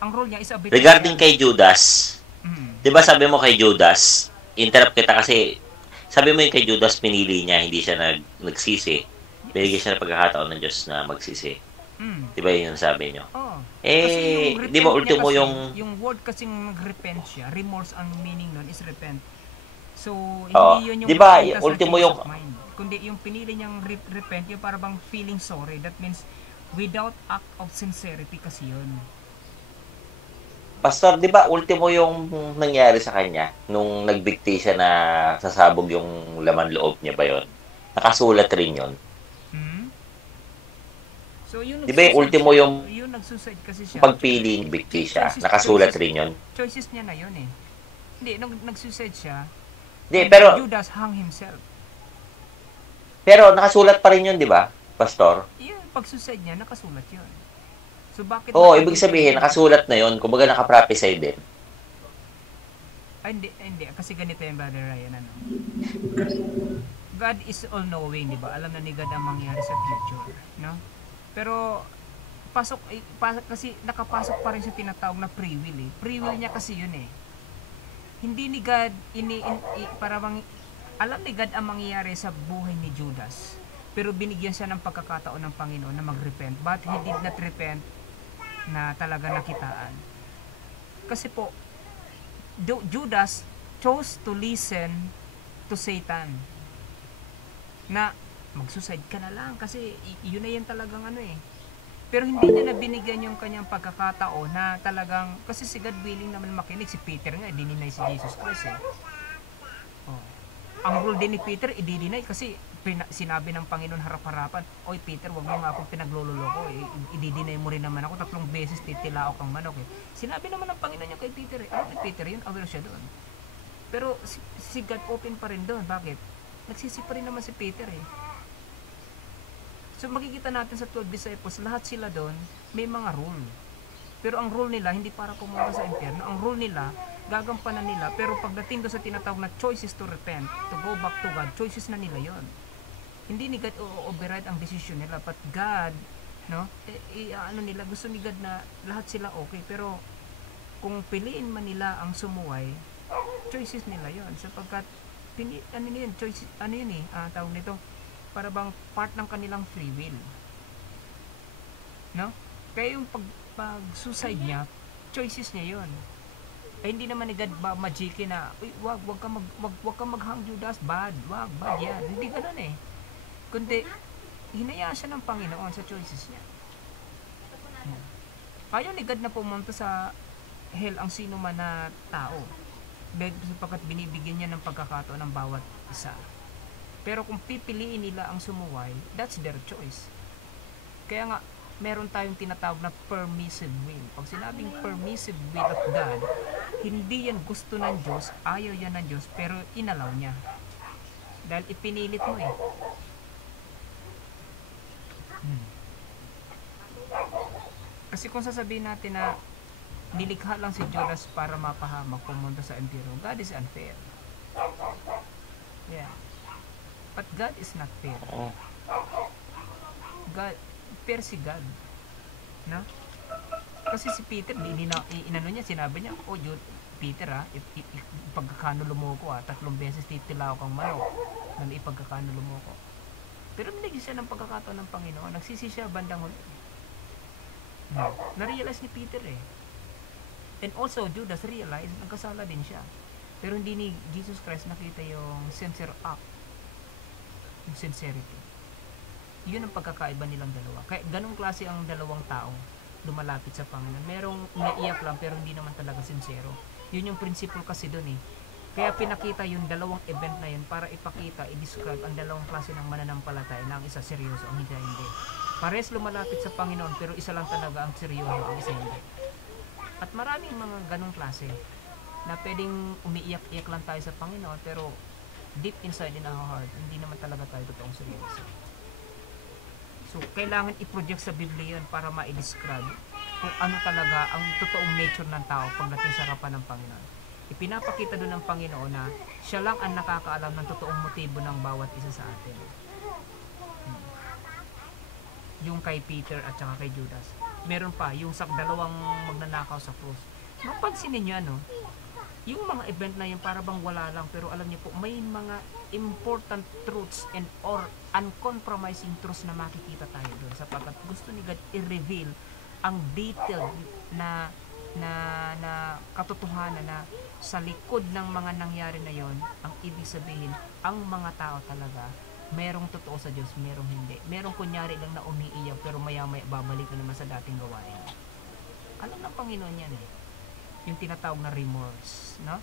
ang role niya is a bit regarding kay Judas, di ba sabi mo kay Judas, interrupt kita kasi sabi mo yung kay Judas pinili niya, hindi siya nagsisi. Binigyan siya ng pagkakataon ng Diyos na magsisi. Di ba yun yung sabi niyo? Di ba ultimo yung word kasing mag-repent siya, remorse ang meaning nun is repent. So, hindi yun yung di ba, ultimo yung kundi yung pinili niyang repent, yung para bang feeling sorry. That means without act of sincerity kasi yun. Pastor, di ba ultimo yung nangyari sa kanya nung nagbigti siya na sasabog yung laman loob niya ba yun? Nakasulat rin yun. So, yun di ba yung ultimo yung nagsuicide kasi siya, pagpili bigti siya, nakasulat rin yun. Choices niya na yun eh. Hindi, nung nagsuicide siya, pero Judas hung himself. Pero nakasulat pa rin yun, di ba, Pastor? Yung pag-suicide niya, nakasulat yun. So, bakit... ibig sabihin, nakasulat na yun, kumbaga nakaprophesy din. Hindi. Kasi ganito yung Brother Ryan, God is all-knowing, di ba? Alam na ni God ang mangyari sa future, no? Pero, kasi nakapasok pa rin sa tinatawag na free will eh. Free will niya kasi yun eh. Hindi ni God, alam ni God ang mangyayari sa buhay ni Judas. Pero binigyan siya ng pagkakataon ng Panginoon na mag-repent. But he did not repent na talaga nakitaan. Kasi po, Judas chose to listen to Satan. Na mag-suicide ka na lang kasi yun na yan talagang ano eh. Pero hindi niya na binigyan yung kanyang pagkakataon na talagang, kasi si God willing naman makinig. Si Peter nga, dininay si Jesus Christ eh. Oh. Ang rule din ni Peter, i-deny kasi sinabi ng Panginoon harap-harapan, oy Peter, wag mo nga akong pinaglololoko eh. I-deny mo rin naman ako, 3 beses titilao kang manok eh. Sinabi naman ng Panginoon yung kay Peter eh. Ano kay Peter yun? Aware siya doon. Pero si God open pa rin doon. Bakit? Nagsisi pa rin naman si Peter eh. So makikita natin sa 12 disciples, lahat sila doon may mga rule. Pero ang rule nila hindi para pumunta sa impyerno. Ang rule nila, gagampanan nila. Pero pagdating doon sa tinatawag na choices to repent, to go back to God, choices na nila yon. Hindi ni God override ang decision nila, but God, no, ano nila, gusto ni God na lahat sila okay. Pero kung piliin man nila ang sumuway, choices nila yon. Sapagkat ano yun, choices, ano yun eh, tawag nito, para bang part ng kanilang free will. No? Kaya yung pag-suicide niya, choices niya yon. Eh hindi naman ni God magiki na, wag ka maghang Judas, bad yan. Hindi ganoon eh. Kundi hinayaan siya ng Panginoon sa choices niya. Ayaw ni God na pumunta sa hell ang sino man na tao. Sapagkat binibigyan niya ng pagkakataon ng bawat isa. Pero kung pipiliin nila ang sumuway, that's their choice. Kaya nga, meron tayong tinatawag na permissive will. Pag sinabing permissive will of God, hindi yan gusto ng Diyos, ayaw yan ng Diyos, pero inalaw niya. Dahil ipinilit mo eh. Kasi kung sasabihin natin na nilikha lang si Judas para mapahamak, pumunta sa impyerno, God is unfair. Yeah. But God is not fair. God, fair si God. No? Kasi si Peter, inano niya, sinabi niya, oh Peter ipagkakanulo mo ko 3 beses titilaw kang manok. Ipagkakanulo mo ko. Pero binigyan siya ng pagkakataon ng Panginoon. Nagsisi siya bandang huli. Na-realize ni Peter eh. And also, Judas realized, nagkasala din siya. Pero hindi ni Jesus Christ nakita yung sincere act. Yung sincerity. Yun ang pagkakaiba nilang dalawa. Kaya ganung klase ang dalawang tao lumalapit sa Panginoon. Merong naiyak lang pero hindi naman talaga sincero. Yun yung principle kasi doon eh. Kaya pinakita yung dalawang event na yun para ipakita, i-describe ang dalawang klase ng mananampalataya na ang isa seryoso, ang isa hindi. Pares lumalapit sa Panginoon pero isa lang talaga ang seryoso, ang isa hindi. At maraming mga ganung klase na pwedeng umiiyak-iyak lang tayo sa Panginoon pero deep inside in our heart, hindi naman talaga tayo totoong seryoso. So, kailangan i-project sa Biblia yun para ma-describe kung ano talaga ang totoong nature ng tao pagdating sa harapan ng Panginoon. Ipinapakita doon ng Panginoon na siya lang ang nakakaalam ng totoong motibo ng bawat isa sa atin. Yung kay Peter at saka kay Judas. Meron pa, yung sa dalawang magnanakaw sa cross. Mapansin ninyo ano, yung mga event na yun para bang wala lang, pero alam niyo po, may mga important truths and or uncompromising truths na makikita tayo doon sapagkat gusto ni God i-reveal ang detail na katotohanan na sa likod ng mga nangyari na yon. Ang ibig sabihin, ang mga tao talaga merong totoo sa Diyos, merong hindi. Merong kunyari lang na umiiyak pero maya-maya babalik na naman sa dating gawain. Alam ng Panginoon yan eh. Yung tinatawag na remorse, no?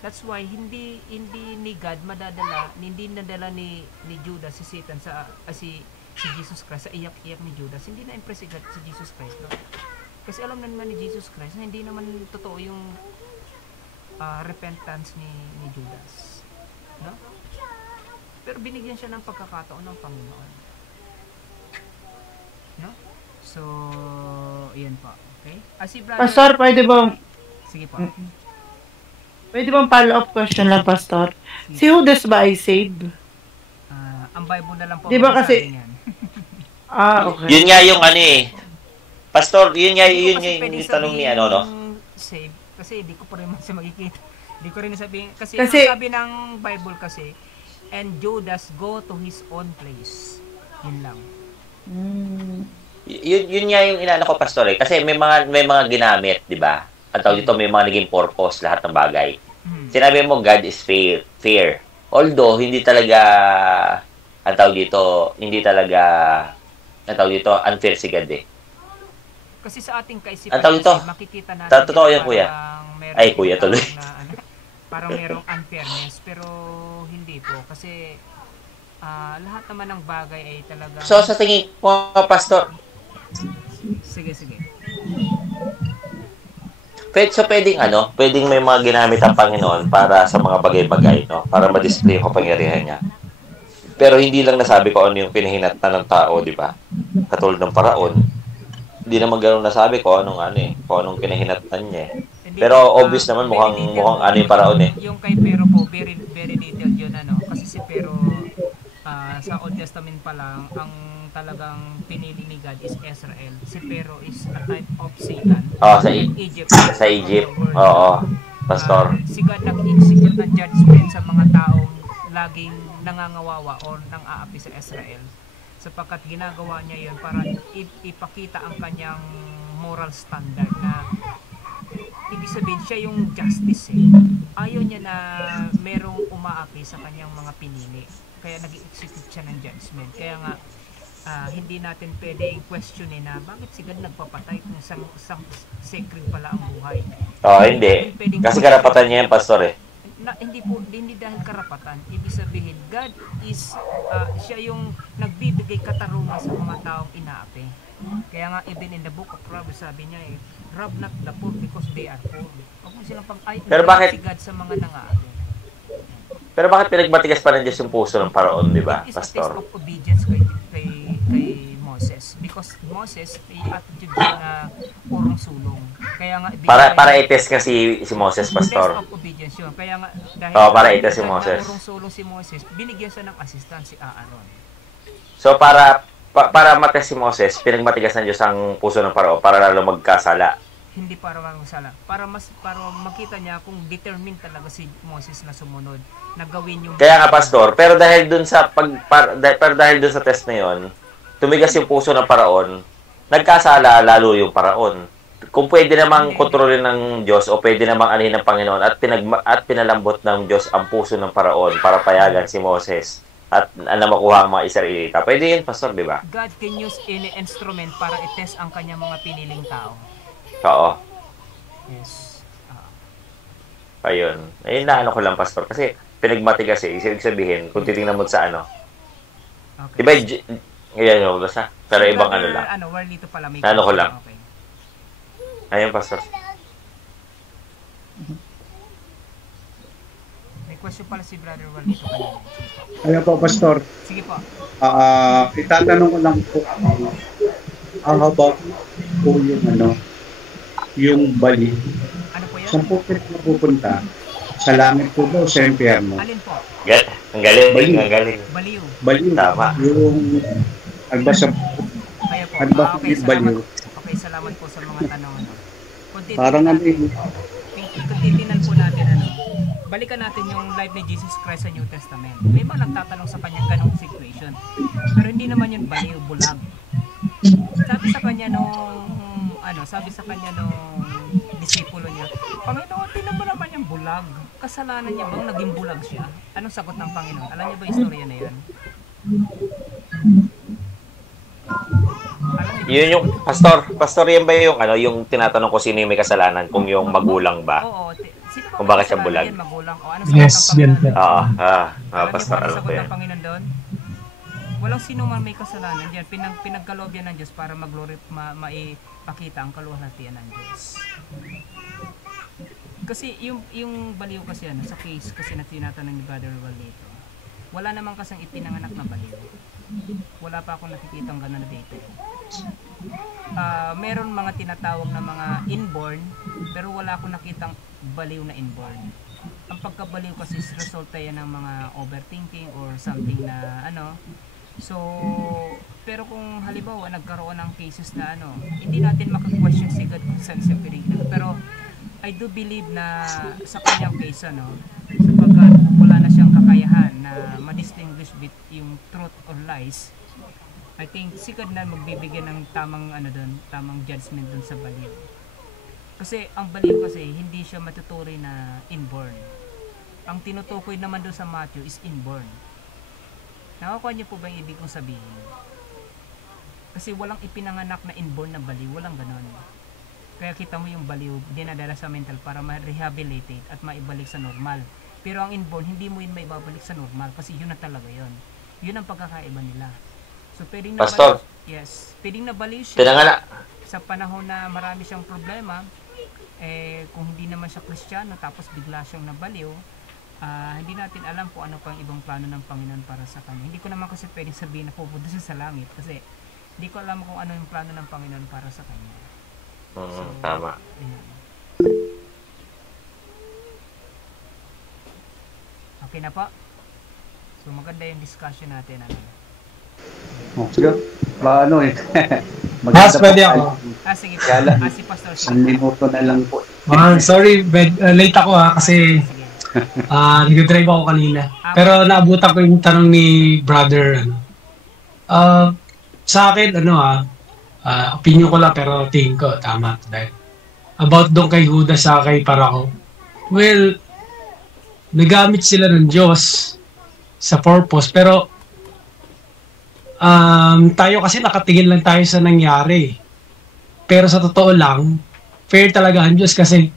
That's why hindi ni God madadala, hindi nadala ni Judas si Satan si Jesus Christ sa iyak-iyak ni Judas. Hindi na impress si God si Jesus Christ, no? Kasi alam na naman ni Jesus Christ na hindi naman totoo yung repentance ni Judas, no? Pero binigyan siya ng pagkakataon ng Panginoon, no? So, iyan pa, okay? Si brother, Pastor, pwede bang sige po. Pwede bang follow-up question lang, Pastor? Si Judas ba ay saved? Ang Bible na lang po. Di ba kasi okay. Yun nga yung ano eh. Pastor, yun nga yung tanong ni ano, no? Saved. Kasi di ko pa rin siya makikita. Di ko rin sabihin. Kasi ang sabi ng Bible kasi, and Judas go to his own place. Yun lang. Yun nga yung inaano ko, Pastor eh. Kasi may mga ginamit, di ba? ang tawag dito, may mga naging purpose lahat ng bagay. Sinabi mo, God is fair. Although, hindi talaga, ang tawag dito, unfair si God eh. Kasi sa ating kaisipan, ang tawag dito, makikita natin totoo yan, kuya. Ay, kuya, tuloy. Parang merong unfairness, pero hindi po. Kasi, lahat naman ng bagay ay talaga... So, sa tingin mo, Pastor? Sige. Pwedeng may mga ginamit ang Panginoon para sa mga bagay-bagay, no? Para ma-display yung kapangyarihan niya. Pero hindi lang nasabi ko ano yung pinahinatnan ng tao, di ba? Katulad ng paraon. Hindi naman ganoon nasabi ko kung anong pinahinatnan niya. Pero obvious naman mukhang ano yung paraon eh. Yung kay Pero po, very detailed yun Kasi si Pero sa Old Testament pa lang, ang talagang pinili ni God is Israel. Si Pero is a type of Satan. Egypt. Sa Egypt. Oo. Pastor. Si God nag-execute ng judgment sa mga taong laging nangangawawa o nang-aapi sa Israel. Sapagkat ginagawa niya yun para ipakita ang kanyang moral standard na ibig sabihin siya yung justice eh. Ayaw niya na merong umaapi sa kanyang mga pinili. Kaya nag-execute siya ng judgment. Kaya nga, hindi natin pwede i-questionin na bakit si God nagpapatay kung isang sacred pala ang buhay. Hindi. Kasi karapatan niya yung pastor eh. Hindi dahil karapatan. Ibig sabihin, God is, siya yung nagbibigay katarungan sa mga taong inaapi. Kaya nga, even in the book of Proverbs, sabi niya rob not the poor because they are poor. Huwag mo silang Pero bakit si God sa mga nangaapi. Pero bakit pinagbatigas pa ng Diyos yung puso ng paraon, di ba, Pastor? It is a test of obedience kay Moses. Because Moses, may attitude na purong sulong. Kaya nga, para i-test nga si Moses, Pastor. Test of obedience yun. Kaya nga, dahil para i-test si Moses. Purong sulong si Moses, binigyan siya ng assistant si Aaron. So, para matest si Moses, pinagbatigas ng Diyos ang puso ng paraon para lalo magkasala. Hindi para magkasala. Para makita niya kung determined talaga si Moses na sumunod, na gawin yung... Kaya nga, Pastor, pero dahil dun sa dahil dun sa test na yon, tumigas yung puso ng paraon, nagkasala lalo yung paraon. Kung pwede namang kontrolin ng Diyos o pwede namang anuhin ng Panginoon at pinalambot ng Diyos ang puso ng paraon para payagan si Moses at makuha ang mga Israelita. Pwede yun, Pastor, di ba? God can use any instrument para i-test ang kanyang mga piniling tao. Oo. Yes. Ayun. Ayun na ko lang, Pastor. Kasi pinagmatigas eh. Ibig sabihin, kung titingnan mo sa Okay. Diba, ngayon yung basta. Pero so, ibang lang. Warlito pala. May ko lang. Okay. Ayun, Pastor. May question pala si Brother Warlito kanina. Ayun po, Pastor. Sige po. Itatanong ko lang po, how about po yung bali? Ano po yan? Saan po pupunta? Sa langit po ba o sa impyerno? Alin po? Ang galing. Baliw. Tama. Yung agbasa Kaya po. Okay, baliw. Okay, salamat po sa mga tanong. Parang Titinan po natin balikan natin yung life ni Jesus Christ sa New Testament. May mga nagtatanong sa kanya ganong situation. Pero hindi naman yun baliw, bulag. Sabi sa kanya nung disipulo niya, Panginoon, tinan mo naman yung bulag. Kasalanan niya bang naging bulag siya? Anong sagot ng Panginoon? Alam niyo ba yung istorya na yun? Yun yung pastor yan ba yung tinatanong ko sino yung may kasalanan, kung yung magulang ba? Oo. Kung bakit siya bulag? Magulang. O ano sagot ng Panginoon? Pastor, alam ko yan. yan. Panginoon doon? Walang sino man may kasalanan diyan. Pinagkaloob yan ng Diyos para maipakita ang kaluwalhatian ng Diyos. Kasi yung baliw kasi sa case kasi na tinatanong ni Brother Walito, wala naman kasang ipinanganak na baliw. Wala pa akong nakikitang gano'n na data. Meron mga tinatawag na mga inborn, pero wala akong nakitang baliw na inborn. Ang pagkabaliw kasi resulta yan ng mga overthinking or something na So, pero kung halimbawa nagkaroon ng cases na hindi natin maka-question si God kung saan siya pinigil. Pero I do believe na sa kanyang case sapagkat wala na siyang kakayahan na ma-distinguish yung truth or lies, I think si God na magbibigay ng tamang tamang judgment dun sa baliw. Kasi ang baliw kasi hindi siya matuturing na inborn. Ang tinutukoy naman doon sa Matthew is inborn. Nakakuha niyo po ba yung ibig kong sabihin? Kasi walang ipinanganak na inborn na baliw, walang ganon. Kaya kita mo yung baliw dinadala sa mental para ma-rehabilitate at maibalik sa normal. Pero ang inborn, hindi mo yun maibabalik sa normal kasi yun na talaga yun. Yun ang pagkakaiba nila. So pwedeng Pastor. Pwedeng nabaliw siya Pinanganak. sa panahon na marami siyang problema. Kung hindi naman siya Kristiyano tapos bigla siyang nabaliw, hindi natin alam kung ano pang ibang plano ng Panginoon para sa kanya. Hindi ko naman kasi pwedeng sabihin na pupunta siya sa langit kasi hindi ko alam kung ano yung plano ng Panginoon para sa kanya. Tama. Ayan. Okay na po? So maganda yung discussion natin. Sige. Ano eh. Mas pwede ako. Sige po. Si Pastor. 1 minuto na lang po. Sorry, late ako kasi nag-drive ako kanina. Pero naabutan ko yung tanong ni brother. Sa akin, opinion ko lang pero tingin ko, tama. Dahil about doon kay Judas sa kay Parako. Well, nagamit sila ng Diyos sa purpose. Pero, tayo kasi nakatingin lang tayo sa nangyari. Pero sa totoo lang, fair talaga ang Diyos kasi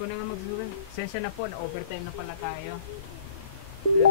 Ikaw na nga magsusunod. Sensya na po, na overtime na pala tayo. Pero